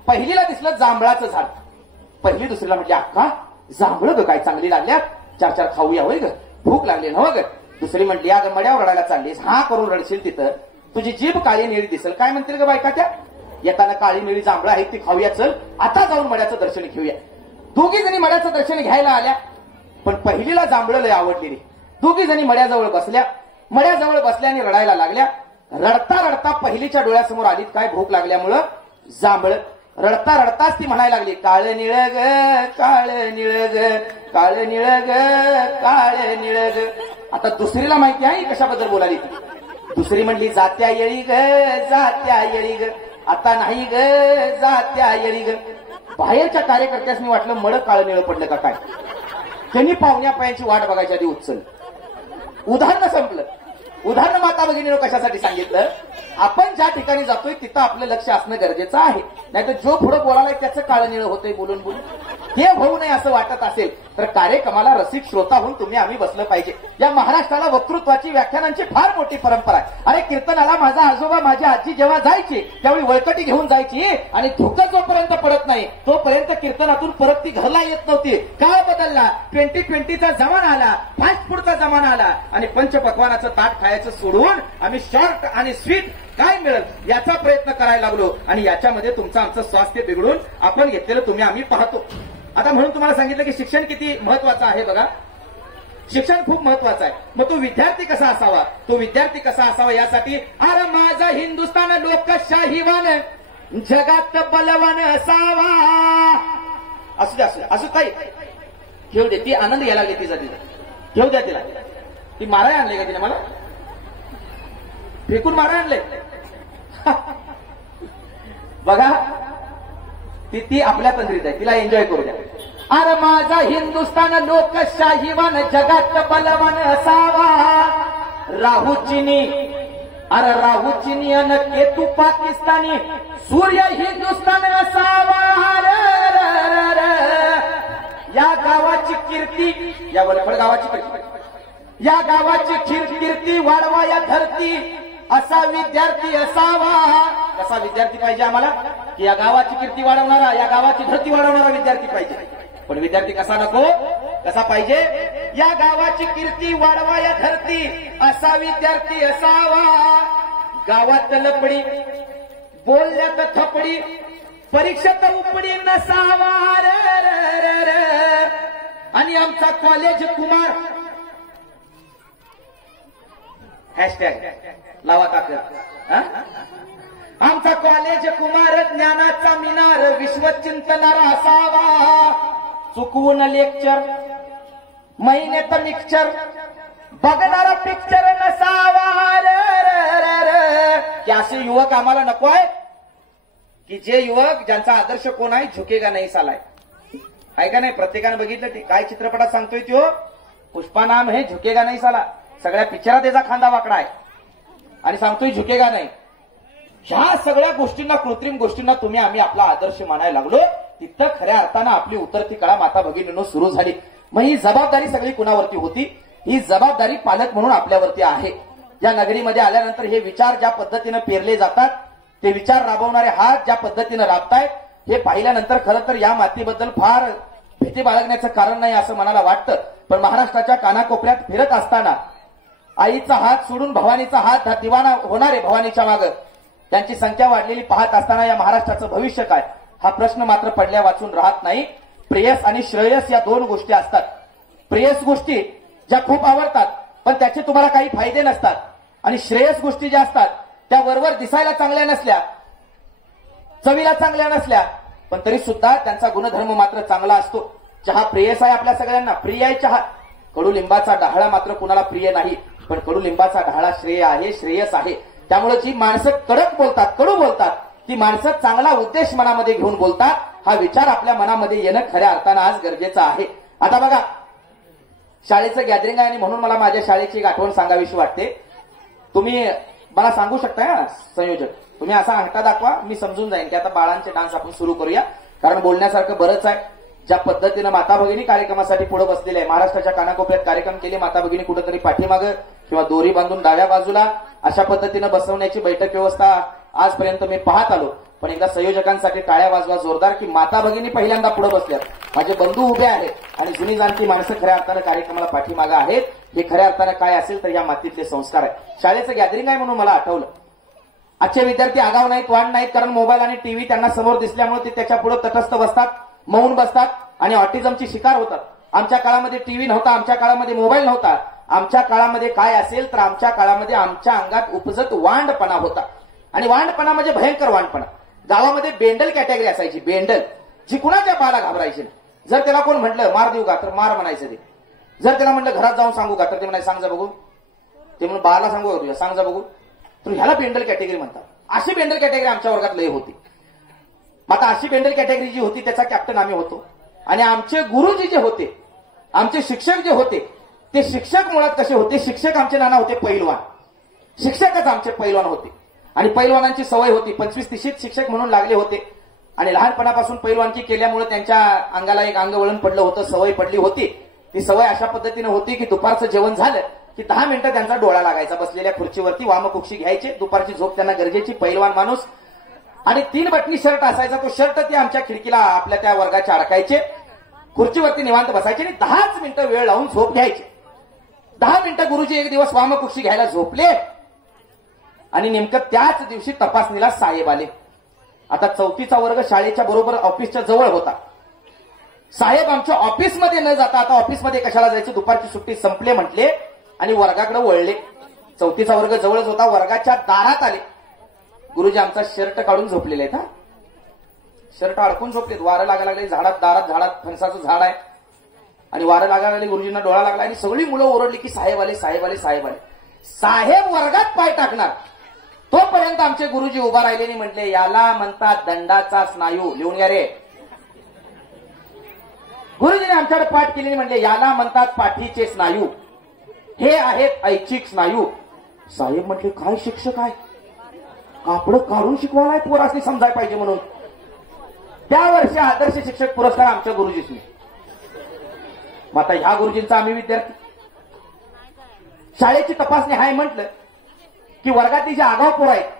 पहिलीला दिसलं जांभळाचं झाड. पहिली दुसरीला म्हटली, अक्का जांभळं ग काय चांगली लागल्यात, चार चार खाऊया, वय ग भूक लागली ना ग. दुसरी म्हटली, अगं मड्यावर रडायला चाललीस, हा करून रडशील तिथं, तुझी जीभ काळी निळी दिसेल. काय म्हणतील ग बायका त्या? येताना काळी निळी जांभळं आहेत ती खाऊया, चल आता जाऊन मड्याचं दर्शन घेऊया. दोघी जणी मड्याचं दर्शन घ्यायला आल्या, पण पहिलीला जांभळं लय आवडलेली. दोघी जणी मड्याजवळ बसल्या. मड्याजवळ बसल्या आणि रडायला लागल्या. रडता रडता पहिलीच्या डोळ्यासमोर आलीत काय भूक लागल्यामुळं जांभळं. रडता रडताच ती म्हणायला लागली, काळ निळ ग, काळ निळ ग, काळ निळ ग, काळ निळ ग. आता दुसरीला माहिती आहे कशाबद्दल बोलाली ती. दुसरी म्हणली, जात्या येळी ग, जात्या येळी ग, आता नाही ग, जात्या येळी ग. बाहेरच्या कार्यकर्त्यांनी वाटलं मळ काळ निळ पडलं का काय. त्यांनी पाहुण्या पायांची वाट बघायच्या आधी उचल. उदाहरण संपलं. उदाहरण माता भगिनीनं कशासाठी सांगितलं, आपण ज्या ठिकाणी जातोय तिथं आपलं लक्ष असणं गरजेचं आहे. नाहीतर जो पुढे बोलायला त्याचं काळं निळं होतंय बोलून बोलून. हे होऊ नये असं वाटत असेल तर कार्यक्रमाला रसिक श्रोता होऊन तुम्ही आम्ही बसलं पाहिजे. या महाराष्ट्राला वक्तृत्वाची, व्याख्यानांची फार मोठी परंपरा आहे. अरे कीर्तनाला माझा आजोबा माझी आजी जेव्हा जायची त्यावेळी वळकटी घेऊन जायची आणि धुकं जोपर्यंत पडत नाही तोपर्यंत कीर्तनातून परत ती घरला येत नव्हती. काळ बदलला, 2020चा जमाना आला, फास्ट फूडचा जमाना आला आणि पंचपक्वानाचं ताट खायचं सोडून आम्ही शॉर्ट आणि स्वीट काय मिळेल याचा प्रयत्न करायला लागलो आणि याच्यामध्ये तुमचं आमचं स्वास्थ्य बिघडून आपण घेतलेलं तुम्ही आम्ही पाहतो. आता म्हणून तुम्हाला सांगितलं की शिक्षण किती महत्वाचं आहे. बघा, शिक्षण खूप महत्वाचं आहे. मग तो विद्यार्थी कसा असावा, तो विद्यार्थी कसा असावा यासाठी, अरे माझा हिंदुस्थान लोकशाहीवान जगात बलवान असावा. असू द्या, असू द्या, असू काही घेऊ दे. ती आनंद घ्यायला लागली तिचा, घेऊ द्या तिला. ती माराय आणले का तिने मला, फेकून मारा आणले. बघा, ती आपल्या तंत्रीत आहे, तिला एन्जॉय करू द्या. अरे माझा हिंदुस्थान लोकशाहीवान जगात बलवान असावा. राहू चिनी अरे राहू चीनियन केतू पाकिस्तानी सूर्य हिंदुस्थान असावा या गावाची कीर्ती या वरफळ गावाची कीर्ती या गावाची कीर्ती वाढवा या धरती असा विद्यार्थी असावा कसा विद्यार्थी पाहिजे आम्हाला की या गावाची कीर्ती वाढवणारा या गावाची धरती वाढवणारा विद्यार्थी पाहिजे पण विद्यार्थी कसा नको कसा पाहिजे या गावाची कीर्ती वाढवा या धरती असा विद्यार्थी असावा गावात लपडी बोलण्यात थपडी परीक्षेत उपडी नसावा आणि आमचा कॉलेज कुमार हॅशटॅग लावा ताकद आमचा कॉलेज कुमार ज्ञानाचा मिनार विश्वचिंतनारा असावा चुकवून लेक्चर महिन्यात मिक्सचर बघणारा पिक्चर नसावा की असे युवक आम्हाला नको आहेत की जे युवक ज्यांचा आदर्श कोण आहे झुकेगा नाही सालाय आहे का नाही प्रत्येकाने बघितलं ते काय चित्रपटात सांगतोय तो पुष्पा नाम हे झुकेगा नाही साला सगळ्या पिक्चरात त्याचा खांदा वाकडा आहे आणि सांगतोय झुकेगा नाही ह्या सगळ्या गोष्टींना कृत्रिम गोष्टींना तुम्ही आम्ही आपला आदर्श मानायला लागलो तिथं खऱ्या अर्थानं आपली उतरती कळा माता भगिनींनो सुरू झाली मग ही जबाबदारी सगळी कुणावरती होती ही जबाबदारी पालक म्हणून आपल्यावरती आहे या नगरीमध्ये आल्यानंतर हे विचार ज्या पद्धतीनं पेरले जातात ते विचार राबवणारे हात ज्या पद्धतीनं राबतायत हे पाहिल्यानंतर खरं तर या मातीबद्दल फार भीती बाळगण्याचं कारण नाही असं मनाला वाटतं पण महाराष्ट्राच्या कानाकोपऱ्यात फिरत असताना आईचा हात सोडून भवानीचा हात दिवाना होणारे भवानीच्या मागं त्यांची संख्या वाढलेली पाहत असताना या महाराष्ट्राचं भविष्य काय हा प्रश्न मात्र पडल्या वाचून राहत नाही प्रेयस आणि श्रेयस या दोन गोष्टी असतात प्रेयस गोष्टी ज्या खूप आवडतात पण त्याचे तुम्हाला काही फायदे नसतात आणि श्रेयस गोष्टी ज्या असतात त्या वरवर दिसायला चांगल्या नसल्या चवीला चांगल्या नसल्या पण तरी सुद्धा त्यांचा गुणधर्म मात्र चांगला असतो चहा प्रेयस आहे आपल्या सगळ्यांना प्रिय आहे चहा कडुलिंबाचा डहाळा मात्र कुणाला प्रिय नाही पण कडुलिंबाचा डहाळा श्रेय आहे श्रेयस आहे त्यामुळे जी माणसं कडक बोलतात कडू बोलतात ती माणसं चांगला उद्देश मनामध्ये घेऊन बोलतात हा विचार आपल्या मनामध्ये येणं खऱ्या अर्थानं आज गरजेचं आहे आता बघा शाळेचं गॅदरिंग आहे आणि म्हणून मला माझ्या शाळेची एक आठवण सांगावीशी वाटते तुम्ही मला सांगू शकताय ना संयोजक तुम्ही असा अंगठा दाखवा मी समजून जाईन की आता बाळांचे डान्स आपण सुरू करूया कारण बोलण्यासारखं बरंच आहे ज्या पद्धतीनं माता भगिनी कार्यक्रमासाठी पुढे बसलेले आहे महाराष्ट्राच्या कानाकोपऱ्यात कार्यक्रम केले माता भगिनी कुठेतरी पाठीमागं किंवा दोरी बांधून डाव्या बाजूला अशा पद्धतीनं बसवण्याची बैठक व्यवस्था आजपर्यंत मी पाहत आलो पण एकदा संयोजकांसाठी टाळ्या वाजवा जोरदार की माता भगिनी पहिल्यांदा पुढे बसल्यात माझे बंधू उभे आहेत आणि जुनी जाणती माणसं खऱ्या अर्थानं कार्यक्रमाला पाठीमागं आहेत हे खऱ्या अर्थानं काय असेल तर या मातीतले संस्कार आहे शाळेचं गॅदरिंग आहे म्हणून मला आठवलं आजचे विद्यार्थी आगाव नाहीत वाढ नाहीत कारण मोबाईल आणि टीव्ही त्यांना समोर दिसल्यामुळे ते त्याच्या पुढे तटस्थ बसतात मौन बसतात आणि ऑटिझमची शिकार होतात आमच्या काळामध्ये टीव्ही नव्हता आमच्या काळामध्ये मोबाईल नव्हता आमच्या काळामध्ये काय असेल तर आमच्या काळामध्ये आमच्या अंगात उपजत वांडपणा होता आणि वांडपणा म्हणजे भयंकर वांडपणा गावामध्ये बेंडल कॅटेगरी असायची बेंडल जी कुणाच्या बाला घाबरायची नाही जर त्याला कोण म्हटलं मार देऊ का तर मार म्हणायचं ते जर त्याला म्हटलं घरात जाऊन सांगू का तर ते म्हणायचं सांग जा बघू ते म्हणून बाळाला सांगू का तुझ्या सांग जा बघू तर ह्याला बेंडल कॅटेगरी म्हणतात अशी बेंडल कॅटेगरी आमच्या वर्गात लय होती आता अशी बेंडल कॅटेगरी जी होती त्याचा कॅप्टन आम्ही होतो आणि आमचे गुरुजी जे होते आमचे शिक्षक जे होते ते शिक्षक मुळात कसे होते शिक्षक आमचे नाना होते पैलवान शिक्षकच आमचे पैलवान होते आणि पैलवानांची सवय होती 25-30 शिक्षक म्हणून लागले होते आणि लहानपणापासून पैलवानकी केल्यामुळे त्यांच्या अंगाला एक अंग वळण पडलं होतं सवय पडली होती ती सवय अशा पद्धतीने होती की दुपारचं जेवण झालं की 10 मिनिटं त्यांचा डोळा लागायचा बसलेल्या खुर्चीवरती वामकुक्षी घ्यायचे दुपारची झोप त्यांना गरजेची पैलवान माणूस आणि 3 बटनी शर्ट असायचा तो शर्ट ते आमच्या खिडकीला आपल्या त्या वर्गाच्या अडकायचे खुर्चीवरती निवांत बसायचे आणि 10 मिनिटं वेळ लावून झोप घ्यायचे 10 मिनिटं गुरुजी एक दिवस वामकुक्षी घ्यायला झोपले आणि नेमकं त्याच दिवशी तपासणीला साहेब आले आता 4थीचा वर्ग शाळेच्या बरोबर ऑफिसच्या जवळ होता साहेब आमच्या ऑफिसमध्ये न जाता आता ऑफिसमध्ये कशाला जायचं दुपारची सुट्टी संपले म्हटले आणि वर्गाकडे वळले 4थीचा वर्ग जवळच होता वर्गाच्या दारात आले गुरुजी आमचा शर्ट काढून झोपलेले आहेत हा शर्ट अडकून झोपलेत वारं लागायला लागले झाडात दारात झाडात फणसाचं झाड आहे आणि वारं लागायला लागले गुरुजींना डोळा लागला आणि सगळी मुलं ओरडली की साहेब आले साहेब आले साहेब आले साहेब वर्गात पाय टाकणार तोपर्यंत आमचे गुरुजी उभा राहिले आणि म्हटले याला म्हणतात दंडाचा स्नायू लिहून घ्या रे गुरुजीने आमच्याकडे पाठ केले म्हटले याला म्हणतात पाठीचे स्नायू हे आहेत ऐच्छिक स्नायू साहेब म्हटले काय शिक्षक आहे, कापड काढून शिकवायला पोरासनी समजायला पाहिजे म्हणून. त्या वर्षी आदर्श शिक्षक पुरस्कार आमच्या गुरुजीसनी. मग आता ह्या गुरुजींचा आम्ही विद्यार्थी. शाळेची तपासणी आहे म्हटलं की वर्गातली जे आगाव पोरं आहेत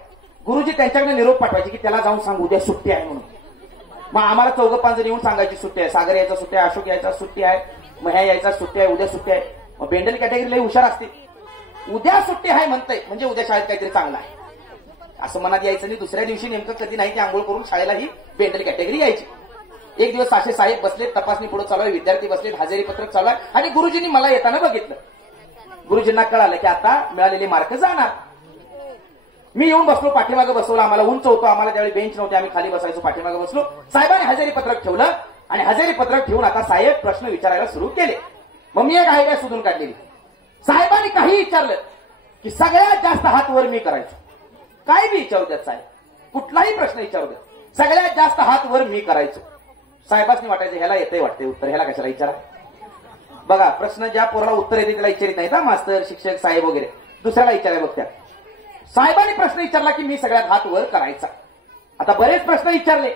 गुरुजी त्यांच्याकडे निरोप पाठवायचे की त्याला जाऊन सांग उद्या सुट्टी आहे म्हणून. मग आम्हाला 4-5 जण येऊन सांगायची सुट्टी आहे, सागर यायचा सुट्टी आहे, अशोक यायचा सुट्टी आहे, मग ह्या यायचा सुट्टी आहे, उद्या सुट्टी आहे. मग बेंडल कॅटेगरी लई हुशार असते, उद्या सुट्टी आहे म्हणतंय म्हणजे उद्या शाळेत काहीतरी चांगलं आहे असं मनात यायचं नाही. दुसऱ्या दिवशी नेमकं कधी नाही ते आंघोळ करून शाळेला ही बेंडल कॅटेगरी यायची. एक दिवस असे साहेब बसले, तपासणी पुढे चालू आहे, विद्यार्थी बसले, हजेरी पत्रक चालू आहे आणि गुरुजींनी मला येताना बघितलं. गुरुजींना कळालं की आता मिळालेले मार्क जाणार. मी येऊन बसलो, पाठीमागे बसवलं. आम्हाला उंच होतो, आम्हाला त्यावेळी बेंच नव्हते, आम्ही खाली बसायचो. पाठीमागे बसलो. साहेबांनी हजेरी पत्रक ठेवलं आणि हजेरी पत्रक ठेवून आता साहेब प्रश्न विचारायला सुरू केले. मग मी एक आयडिया शोधून काढलेली. साहेबांनी काही विचारलं की सगळ्यात जास्त हात वर मी करायचो. काय बी विचारू द्यात साहेब, कुठलाही प्रश्न विचारू द्या, सगळ्यात जास्त हात वर मी करायचो. साहेबांनी वाटायचं ह्याला येतंय वाटते उत्तर, ह्याला कशाला विचारा. बघा, प्रश्न ज्या पोराला उत्तर येते त्याला विचारित नाही ना मास्तर, शिक्षक, साहेब वगैरे, दुसऱ्याला विचाराय बघत्या. साहेबांनी प्रश्न विचारला की मी सगळ्यात हात वर करायचा. आता बरेच प्रश्न विचारले,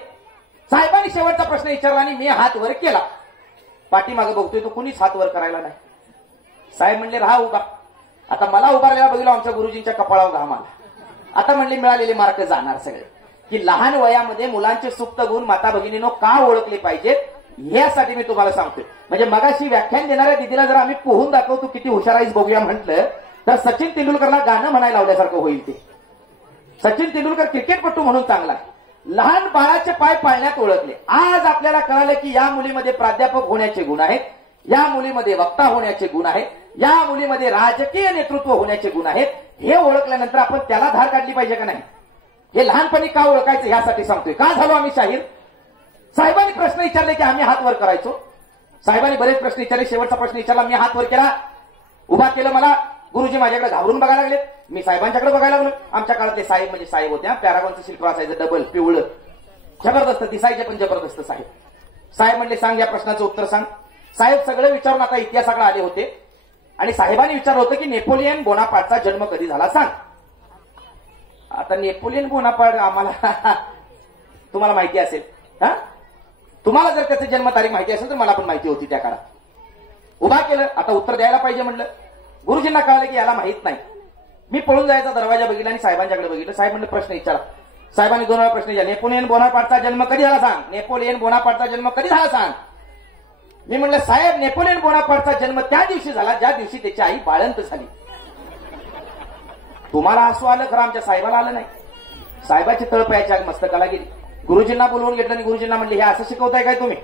साहेबांनी शेवटचा प्रश्न विचारला आणि मी हात वर केला. पाठीमागे बघतोय तो कुणीच हात वर करायला नाही. साहेब म्हणले राहा उभा. आता मला उभारलेला बघितलं आमच्या गुरुजींच्या कपाळावर घाम आला. आता म्हणले मिळालेले मार्क जाणार सगळे. की लहान वयामध्ये मुलांचे सुप्त गुण माता भगिनींनो का ओळखले पाहिजेत यासाठी मी तुम्हाला सांगतोय. म्हणजे मगाशी व्याख्यान देणाऱ्या दिदीला जर आम्ही पोहून दाखवतो किती हुशाराईच बघूया म्हटलं तर सचिन तेंडुलकरला गाणं म्हणायला लावल्यासारखं होईल. ते सचिन तेंडुलकर क्रिकेटपटू म्हणून चांगला आहे. लहान बाळाचे पाय पाळण्यात ओळखले. आज आपल्याला कळालं की या मुलीमध्ये प्राध्यापक होण्याचे गुण आहेत, या मुलीमध्ये वक्ता होण्याचे गुण आहेत, या मुलीमध्ये राजकीय नेतृत्व होण्याचे गुण आहेत. हे ओळखल्यानंतर आपण त्याला धार काढली पाहिजे का नाही, हे लहानपणी का ओळखायचं यासाठी सांगतोय. का झालो आम्ही शाहीर? साहेबांनी प्रश्न विचारले की आम्ही हात वर करायचो. साहेबांनी बरेच प्रश्न विचारले, शेवटचा प्रश्न विचारला, मी हात वर केला, उभा केलं. मला गुरुजी माझ्याकडे घाबरून बघायला लागले, मी साहेबांच्याकडे बघायला लागलो. आमच्या काळातले साहेब म्हणजे साहेब होते, पॅरागॉनचं शिल्प असायचं, डबल पिवळं, जबरदस्त दिसायचे पण जबरदस्त साहेब. साहेब म्हणले सांग या प्रश्नाचं उत्तर सांग. साहेब सगळे विचारून आता इतिहासाकडे आले होते आणि साहेबांनी विचारलं होतं की नेपोलियन बोनापार्टचा जन्म कधी झाला सांग. आता नेपोलियन बोनापार्ट आम्हाला तुम्हाला माहिती असेल, हा, तुम्हाला जर त्याची जन्मतारीख माहिती असेल तर मला पण माहिती होती त्या काळात. उभा केलं, आता उत्तर द्यायला पाहिजे म्हणलं. गुरुजींना कळालं की याला माहित नाही. मी पळून जायचा दरवाजा बघितला आणि साहेबांच्याकडे बघितलं. साहेब म्हणले प्रश्न विचारा. साहेबांनी 2 वेळा प्रश्न विचारला, नेपोलियन बोनापार्टचा जन्म कधी झाला सांग. नेपोलियन बोनापार्टचा जन्म कधी झाला सांग. मी म्हणलं साहेब नेपोलियन बोनापार्टचा जन्म त्या दिवशी झाला ज्या दिवशी त्याची आई बाळंत झाली. तुम्हाला हसू आलं, खरं आमच्या साहेबाला आलं नाही. साहेबाची तळपायाच्या मस्तकाला गेली. गुरुजींना बोलवून घेतलं आणि गुरुजींना म्हणले हे असं शिकवताय काय तुम्ही.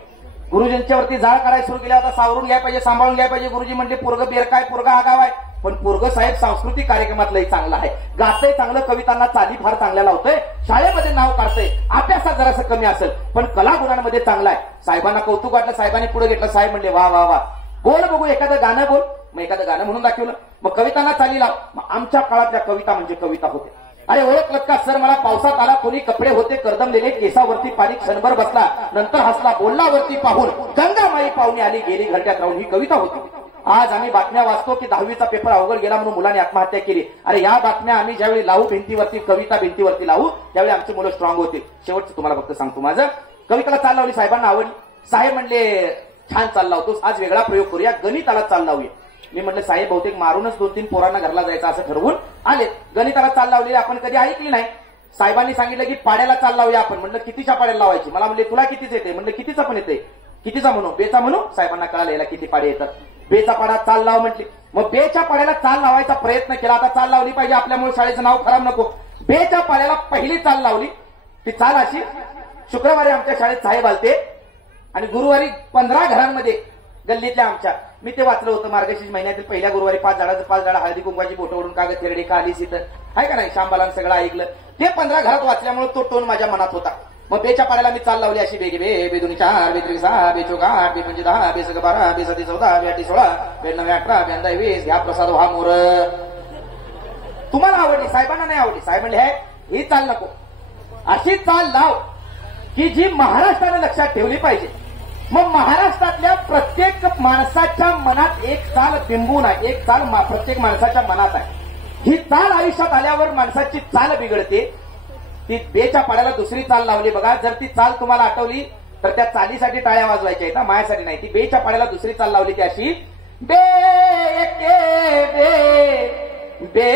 गुरुजींच्या वरती जाळ काढायला सुरू केल्या, आता सावरून घ्याय पाहिजे, सांभाळून घ्याय पाहिजे. गुरुजी म्हणले पोरग बेरकाय, पोरगा आगाव आहे. पण पोरग साहेब सांस्कृतिक कार्यक्रमातलंही चांगलं आहे, गातंय चांगलं, कवितांना चाली फार चांगल्या लावतंय, शाळेमध्ये नाव काढतंय, अभ्यासात जरासं कमी असेल पण कला गुणांमध्ये चांगला आहे. साहेबांना कौतुक वाटलं. साहेबांनी पुढे घेतलं. साहेब म्हणले वा वा वा, बोल बघू एखादं गाणं बोल. मग एखादं गाणं म्हणून दाखवलं. मग कवितांना चाली लाव. मग आमच्या काळातल्या कविता म्हणजे कविता होते. अरे ओळखलं का सर मला पावसात आला, कोणी कपडे होते कर्दमलेले, केसावरती पाणी क्षणभर बसला, नंतर हसला, बोलला वरती पाहून, गंगामाई पाहुणे आली गेली घरट्यात राहून. ही कविता होती. आज आम्ही बातम्या वाचतो की 10वीचा पेपर अवघड गेला म्हणून मुलांनी आत्महत्या केली. अरे या बातम्या आम्ही ज्यावेळी लावू भिंतीवरती, कविता भिंतीवरती लावू त्यावेळी आमची मुलं स्ट्रॉंग होते. शेवटचं तुम्हाला फक्त सांगतो, माझं कविताला चाल लावली, साहेबांना आवडली. साहेब म्हणले छान चाल लावतोस, आज वेगळा प्रयोग करूया, गणिताला चाल लावूया. मी म्हणलं साहेब बहुतेक मारूनच 2-3 पोरांना घरला जायचं असं ठरवून आले. गणिताला चाल लावली आपण कधी ऐकली नाही. साहेबांनी सांगितलं की पाड्याला चाल लावूया आपण. म्हणलं कितीच्या पाड्याला लावायची. मला म्हणले तुला कितीच येते. म्हणलं कितीचा पण येते. कितीचा म्हणू, बेचा म्हणू. साहेबांना कळालं याला किती पाडे येतात. बेचा पाडा चाल लाव म्हटली. मग बेच्या पाड्याला चाल लावायचा प्रयत्न केला. आता चाल लावली पाहिजे, आपल्यामुळे शाळेचं नाव खराब नको. बेच्या पाड्याला पहिली चाल लावली. ती चाल अशी, शुक्रवारी आमच्या शाळेत साहेब आलते आणि गुरुवारी 15 घरांमध्ये गल्लीतल्या आमच्या, मी ते वाचलं होतं, मार्गशीर्ष महिन्यातील पहिल्या गुरुवारी 5 झाडं हळदी कुंकवाची बोटं ओढून कागद थेरडी का आलीस इथं, आहे का नाही, शांबाला सगळं ऐकलं. ते 15 घरात वाचल्यामुळे तो टोन माझ्या मनात होता. मग बेच्या पाड्याला मी चाल लावली अशी, बेगे बे, बेदुनी 4, बेत्रिक 6, बेचोक 8, बेपंचे 10, बेसक 12, बेसती 14, बेआठी 16, बेनवे 18, बेंदा 20, घ्या प्रसाद व्हा मोर. तुम्हाला आवडली, साहेबांना नाही आवडली. साहेब म्हणले ही चाल नको, अशी चाल लाव की जी महाराष्ट्राने लक्षात ठेवली पाहिजे. मग महाराष्ट्रातल्या प्रत्येक माणसाच्या मनात एक चाल बिंबून आहे, एक चाल प्रत्येक माणसाच्या मनात आहे. ही चाल आयुष्यात आल्यावर माणसाची चाल बिघडते. ती बेच्या पाड्याला दुसरी चाल लावली बघा. जर ती चाल तुम्हाला आठवली तर त्या चालीसाठी टाळ्या वाजवायच्या आहेत ना, मायासाठी नाही. ती बेच्या पाड्याला दुसरी चाल लावली ती अशी, बे एके बे, बे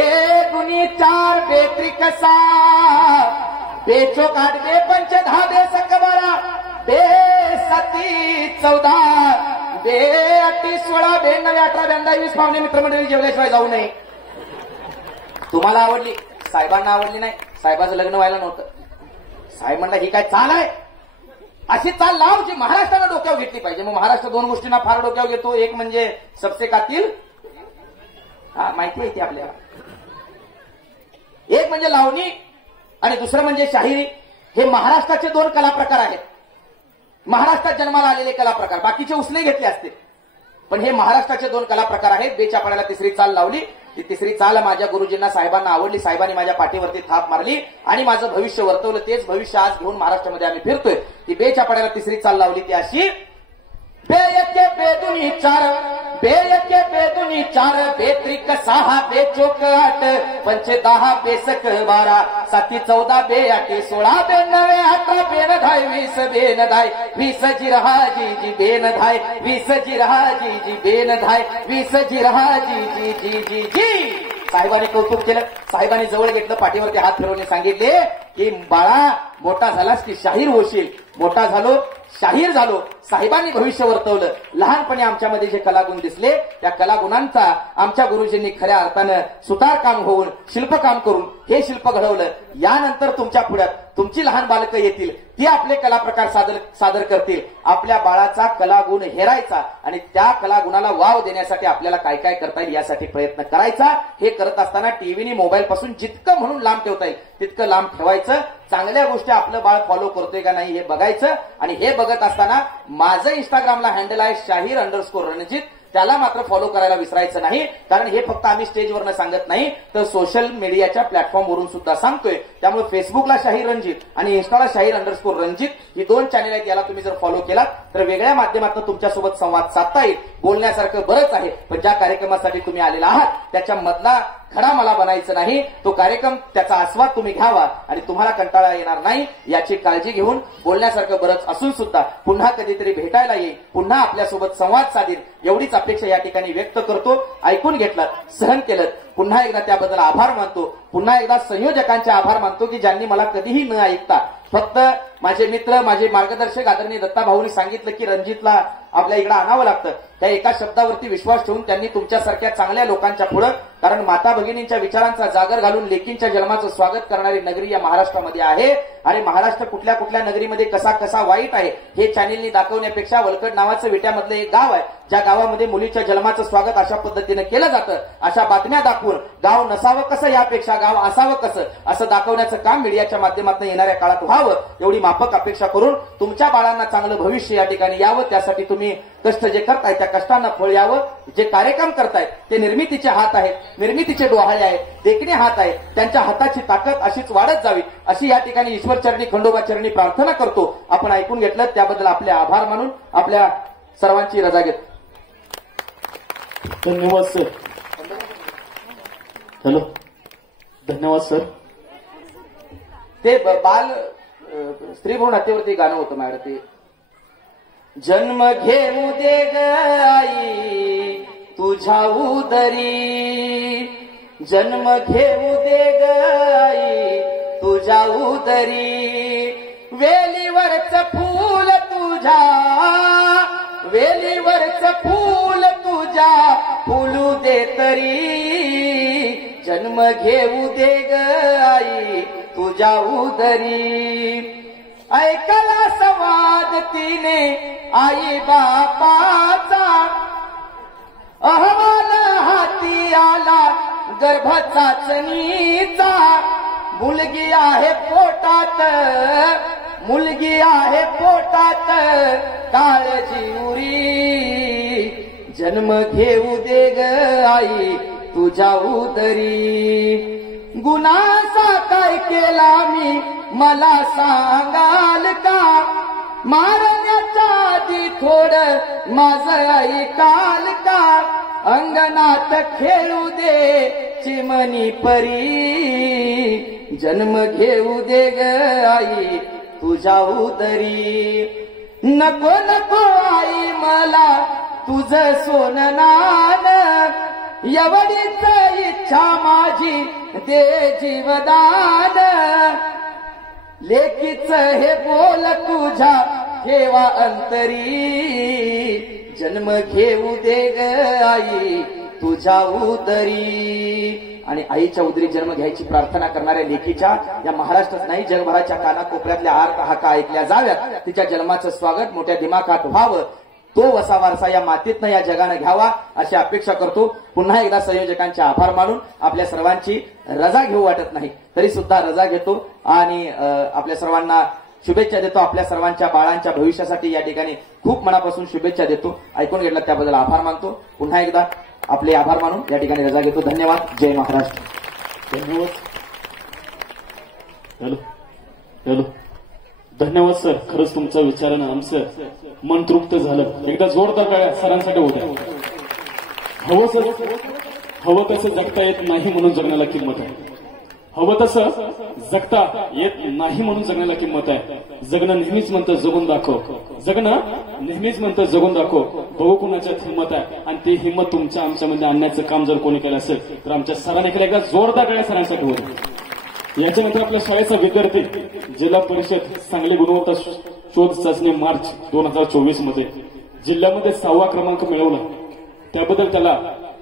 दुनी चार, बे त्रिक सहा, बे चोक आठ, बे पंच दहा, बे सक बारा, बे सती 14, बे 38 16, बे 9 18, 92 20. पाहुणे मित्रमंडळी जेवल्याशिवाय जाऊ नये. तुम्हाला आवडली, साहेबांना आवडली नाही. साहेबाचं लग्न व्हायला नव्हतं. साहेब म्हणला ही काय चाल आहे, अशी चाल लाव जी महाराष्ट्रानं डोक्यावर घेतली पाहिजे. मग महाराष्ट्र दोन गोष्टींना फार डोक्यावर घेतो. एक म्हणजे सबसे कातील, हा माहिती आहे ती आपल्याला. एक म्हणजे लावणी आणि दुसरं म्हणजे शाहिरी. हे महाराष्ट्राचे दोन कला प्रकार आहेत. महाराष्ट्रात जन्माला आलेले कला प्रकार, बाकीचे उसने घेतले असते, पण हे महाराष्ट्राचे दोन कला प्रकार आहेत. बेच्या पाड्याला तिसरी चाल लावली. ती तिसरी चाल माझ्या गुरुजींना साहेबांना आवडली. साहेबांनी माझ्या पाठीवरती थाप मारली आणि माझं भविष्य वर्तवलं. तेच भविष्य आज घेऊन महाराष्ट्रामध्ये आम्ही फिरतोय. ती बेच्या पाड्याला तिसरी चाल लावली ती अशी, बे एके बे दुनी चार, बे एके बे दुनी चार, बे त्रिक सहा, बे चोक आठ, पंच 10, बे सक 12, साती 14, बे 8 16, बे 9 18, बे 10 20, बे 10 20 जिरहा जी जी बे 10 20 जिरहा जी जी बे 10 20 जिरहा जी जी जी जी जी. साहेबांनी कौतुक केलं. साहेबांनी जवळ घेतलं, पाठीवरती हात फिरवून सांगितले की बाळा मोठा झालास की शाहीर होशील. मोठा झालो, शाहीर झालो. साहेबांनी भविष्य वर्तवलं. लहानपणी आमच्यामध्ये जे कलागुण दिसले त्या कलागुणांचा आमच्या गुरुजींनी खऱ्या अर्थानं सुतार काम होऊन शिल्पकाम करून हे शिल्प घडवलं. यानंतर तुमच्या पुढ्यात तुमची लहान बालकं येतील, ती आपले कला प्रकार सादर करतील. आपल्या बाळाचा कलागुण हेरायचा आणि त्या कलागुणाला वाव देण्यासाठी आपल्याला काय काय करता येईल यासाठी प्रयत्न करायचा. हे करत असताना टीव्हीनी मोबाईल पासून जितकं म्हणून लांब ठेवता येईल तितकं लांब ठेवायचं. चांगल्या गोष्टी आपलं बाळ फॉलो करतोय का नाही हे बघायचं. आणि हे बघत असताना माझं इंस्टाग्रामला हँडल आहे शाहीर_रणजित. त्याला मात्र फॉलो करायला विसरायचं नाही, कारण हे फक्त आम्ही स्टेजवरनं सांगत नाही तर सोशल मीडियाच्या प्लॅटफॉर्मवरून सुद्धा सांगतोय. त्यामुळे फेसबुकला शाहीर रणजित आणि इन्स्टाला शाहीर_रणजित ही दोन चॅनेल आहेत. याला तुम्ही जर फॉलो केलात तर वेगळ्या माध्यमातून तुमच्यासोबत संवाद साधता येईल. बोलण्यासारखं बरंच आहे, पण ज्या कार्यक्रमासाठी तुम्ही आलेला आहात त्याच्या मधला खडा मला बनायचं नाही. तो कार्यक्रम त्याचा आस्वाद तुम्ही घ्यावा आणि तुम्हाला कंटाळा येणार नाही याची काळजी घेऊन बोलण्यासारखं बरंच असून सुद्धा पुन्हा कधीतरी भेटायला येईल, पुन्हा आपल्यासोबत संवाद साधेल एवढीच अपेक्षा या ठिकाणी व्यक्त करतो. ऐकून घेतलं, सहन केलं, पुन्हा एकदा त्याबद्दल आभार मानतो. पुन्हा एकदा संयोजकांचे आभार मानतो की ज्यांनी मला कधीही न ऐकता फक्त माझे मित्र, माझे मार्गदर्शक आदरणीय दत्ताभाऊंनी सांगितलं की रणजितला आपल्या इकडे आणावं लागतं. त्या एका शब्दावरती विश्वास ठेवून त्यांनी तुमच्यासारख्या चांगल्या लोकांच्या पुढं, कारण माता भगिनींच्या विचारांचा जागर घालून लेकींच्या जन्माचं स्वागत करणारी नगरी या महाराष्ट्रामध्ये आहे. आणि महाराष्ट्र कुठल्या कुठल्या नगरीमध्ये कसा कसा वाईट आहे हे चॅनेलनी दाखवण्यापेक्षा वलकड नावाचं विट्यामधलं एक गाव आहे ज्या गावामध्ये मुलीच्या जन्माचं स्वागत अशा पद्धतीनं केलं जातं. अशा बातम्या दाखवून गाव नसावं कसं यापेक्षा गाव असावं कसं असं दाखवण्याचं काम मीडियाच्या माध्यमातून येणाऱ्या काळात व्हावं एवढी माफक अपेक्षा करून तुमच्या बाळांना चांगलं भविष्य या ठिकाणी यावं त्यासाठी तुम्ही कष्ट जे करताय त्या कष्टांना फळ यावं. जे कार्यक्रम करतायत ते निर्मितीचे हात आहेत, निर्मितीचे डोहाळे आहेत, देखणे हात आहेत. त्यांच्या हाताची ताकद अशीच वाढत जावी अशी या ठिकाणी ईश्वर चरणी खंडोबा चरणी प्रार्थना करतो. आपण ऐकून घेतलं त्याबद्दल आपले आभार मानून आपल्या सर्वांची रजा घेतो. धन्यवाद सर. हॅलो, धन्यवाद सर. ते बाल स्त्री भ्रूण हत्येवरती गाणं होतं माझ्याकडे. ते जन्म घेऊ दे ग आई तुझ्या उदरी, जन्म घेऊ दे ग आई तुझ्या उदरी, वेलीवरच फूल तुझ्या, वेलीवरच फूल तुझ्या फुलू दे तरी, जन्म घेऊ दे ग आई तुझ्या उदरी. ऐकला संवाद तिने आई बापाचा, अहवाल हाती आला गर्भ चाचणीचा, मुलगी आहे पोटात, मुलगी आहे पोटात काळजी उरी, जन्म घेऊ दे ग आई तुझ्या उदरी. गुन्हाचा काय केला मी मला सांगाल का, मारण्याच्या आधी थोडं माझं ऐकाल का, अंगणात खेळू दे चिमणी परी, जन्म घेऊ दे ग आई तुझ्या उदरी. नको नको आई मला तुझ सोननान, एवढीच इच्छा माझी दे जीवदान. लेकीच हे बोल तुझ्या ठेवा अंतरी, जन्म घेऊ दे ग आई तुझ्या उदरी. आणि आईच्या उदरी जन्म घ्यायची प्रार्थना करणाऱ्या लेकीच्या या महाराष्ट्रात नाही जगभराच्या कानाकोपऱ्यातल्या आर्त हाका ऐकल्या जाव्यात. तिच्या जन्माचं स्वागत मोठ्या दिमाखात व्हावं, तो वसा वारसा या मातीतनं या जगानं घ्यावा अशी अपेक्षा करतो. पुन्हा एकदा संयोजकांचे आभार मानून आपल्या सर्वांची रजा घेऊ वाटत नाही तरी सुद्धा रजा घेतो आणि आपल्या सर्वांना शुभेच्छा देतो. आपल्या सर्वांच्या बाळांच्या भविष्यासाठी या ठिकाणी खूप मनापासून शुभेच्छा देतो. ऐकून घेतला त्याबद्दल आभार मानतो. पुन्हा एकदा आपले आभार मानून या ठिकाणी रजा घेतो. धन्यवाद. जय महाराष्ट्र. धन्यवाद. हॅलो हॅलो धन्यवाद सर. खरंच तुमच्या विचारानं आमचं मन तृप्त झालं. एकदा जोरदार टाळ्या सरांसाठी होत्या. हवं सर, हवं तसं जगता येत नाही म्हणून जगण्याला किंमत आहे. हवं तसं जगता येत नाही म्हणून जगण्याला किंमत आहे. जगणं नेहमीच म्हणतं जगून दाखव, जगणं नेहमीच म्हणतं जगून दाखव. बघू कुणाच्यात हिंमत आहे आणि ती हिंमत तुमच्या आमच्यामध्ये आणण्याचं काम जर कोणी केलं असेल तर आमच्या सरांनी केलं. एकदा जोरदार टाळ्या सरांसाठी होत्या. याच्यानंतर आपल्या शाळेचा विद्यार्थी जिल्हा परिषद सांगली गुणवत्ता शोध चाचणी मार्च 2024 मध्ये जिल्ह्यामध्ये 6वा क्रमांक मिळवला. त्याबद्दल त्याला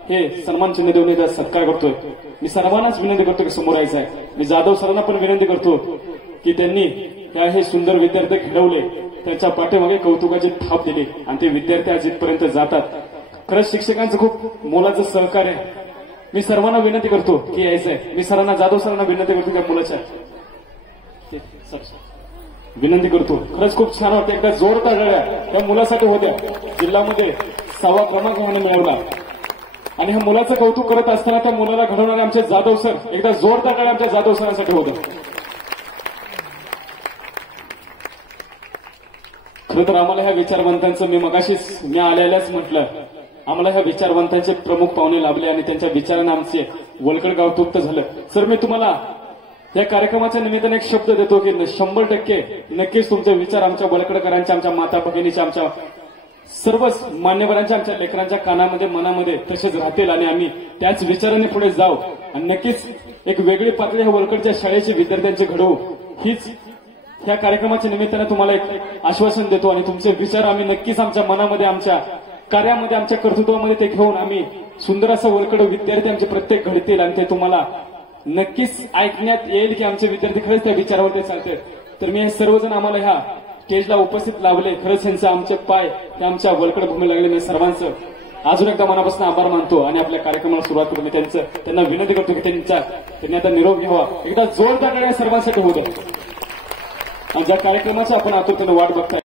हे सन्मान चिन्ह देऊन एकदा सत्कार करतोय. मी सर्वांनाच विनंती करतो की समोर यायचं आहे. मी जाधव सरांना पण विनंती करतो की त्यांनी हे सुंदर विद्यार्थी घडवले, त्याच्या पाठीमागे कौतुकाची थाप दिली आणि ते विद्यार्थी आज इथपर्यंत जातात. खरंच शिक्षकांचं खूप मोलाचं सहकार्य. मी सर्वांना विनंती करतो की यायचंय. मी सरांना जाधव सरांना विनंती करतो त्या मुलाच्या विनंती करतो. खरंच खूप छान वाटतं. एकदा जोरदार टाळ्या त्या मुलासाठी होत्या. जिल्ह्यामध्ये 6वा क्रमांक ह्याने मिळवला आणि ह्या मुलाचं कौतुक करत असताना त्या मुलाला घडवणारे आमचे जाधव सर, एकदा जोरदार टाळ्या आमच्या जाधव सरांसाठी होत्या. खरं तर आम्हाला ह्या विचारवंतांचं मी आल्यालाच म्हटलं, आम्हाला ह्या विचारवंतांचे प्रमुख पाहुणे लाभले आणि त्यांच्या विचारानं आमचे वलकड गाव तृप्त झालं. सर मी तुम्हाला या कार्यक्रमाच्या निमित्ताने एक शब्द देतो की 100% नक्कीच तुमचे विचार आमच्या वलकडकरांच्या, आमच्या माता भगिनीच्या, आमच्या सर्वच मान्यवरांच्या, आमच्या लेकरांच्या कानामध्ये मनामध्ये तसेच राहतील आणि आम्ही त्याच विचाराने पुढे जाऊ आणि नक्कीच एक वेगळी पातळी ह्या वलकडच्या शाळेचे विद्यार्थ्यांचे घडवू. हीच ह्या कार्यक्रमाच्या निमित्ताने तुम्हाला एक आश्वासन देतो आणि तुमचे विचार आम्ही नक्कीच आमच्या मनामध्ये, आमच्या कार्यामध्ये, आमच्या कर्तृत्वामध्ये ते घेऊन आम्ही सुंदर असं वलकड विद्यार्थी आमचे प्रत्येक घडतील आणि ते तुम्हाला नक्कीच ऐकण्यात येईल की आमचे विद्यार्थी खरंच त्या विचारावरती चालतात. तर मी हे सर्वजण आम्हाला ह्या स्टेजला उपस्थित लावले, खरंच यांचे आमचे पाय त्या आमच्या वलकड भूमी लागले. मी सर्वांचं अजून एकदा मनापासून आभार मानतो आणि आपल्या कार्यक्रमाला सुरुवात करून त्यांना विनंती करतो की त्यांनी आता निरोप घ्यावा. एकदा जोरदार टाळ्या सर्वांसाठी होऊ द्या. आणि ज्या कार्यक्रमाची आपण आतुरतेने वाट बघताय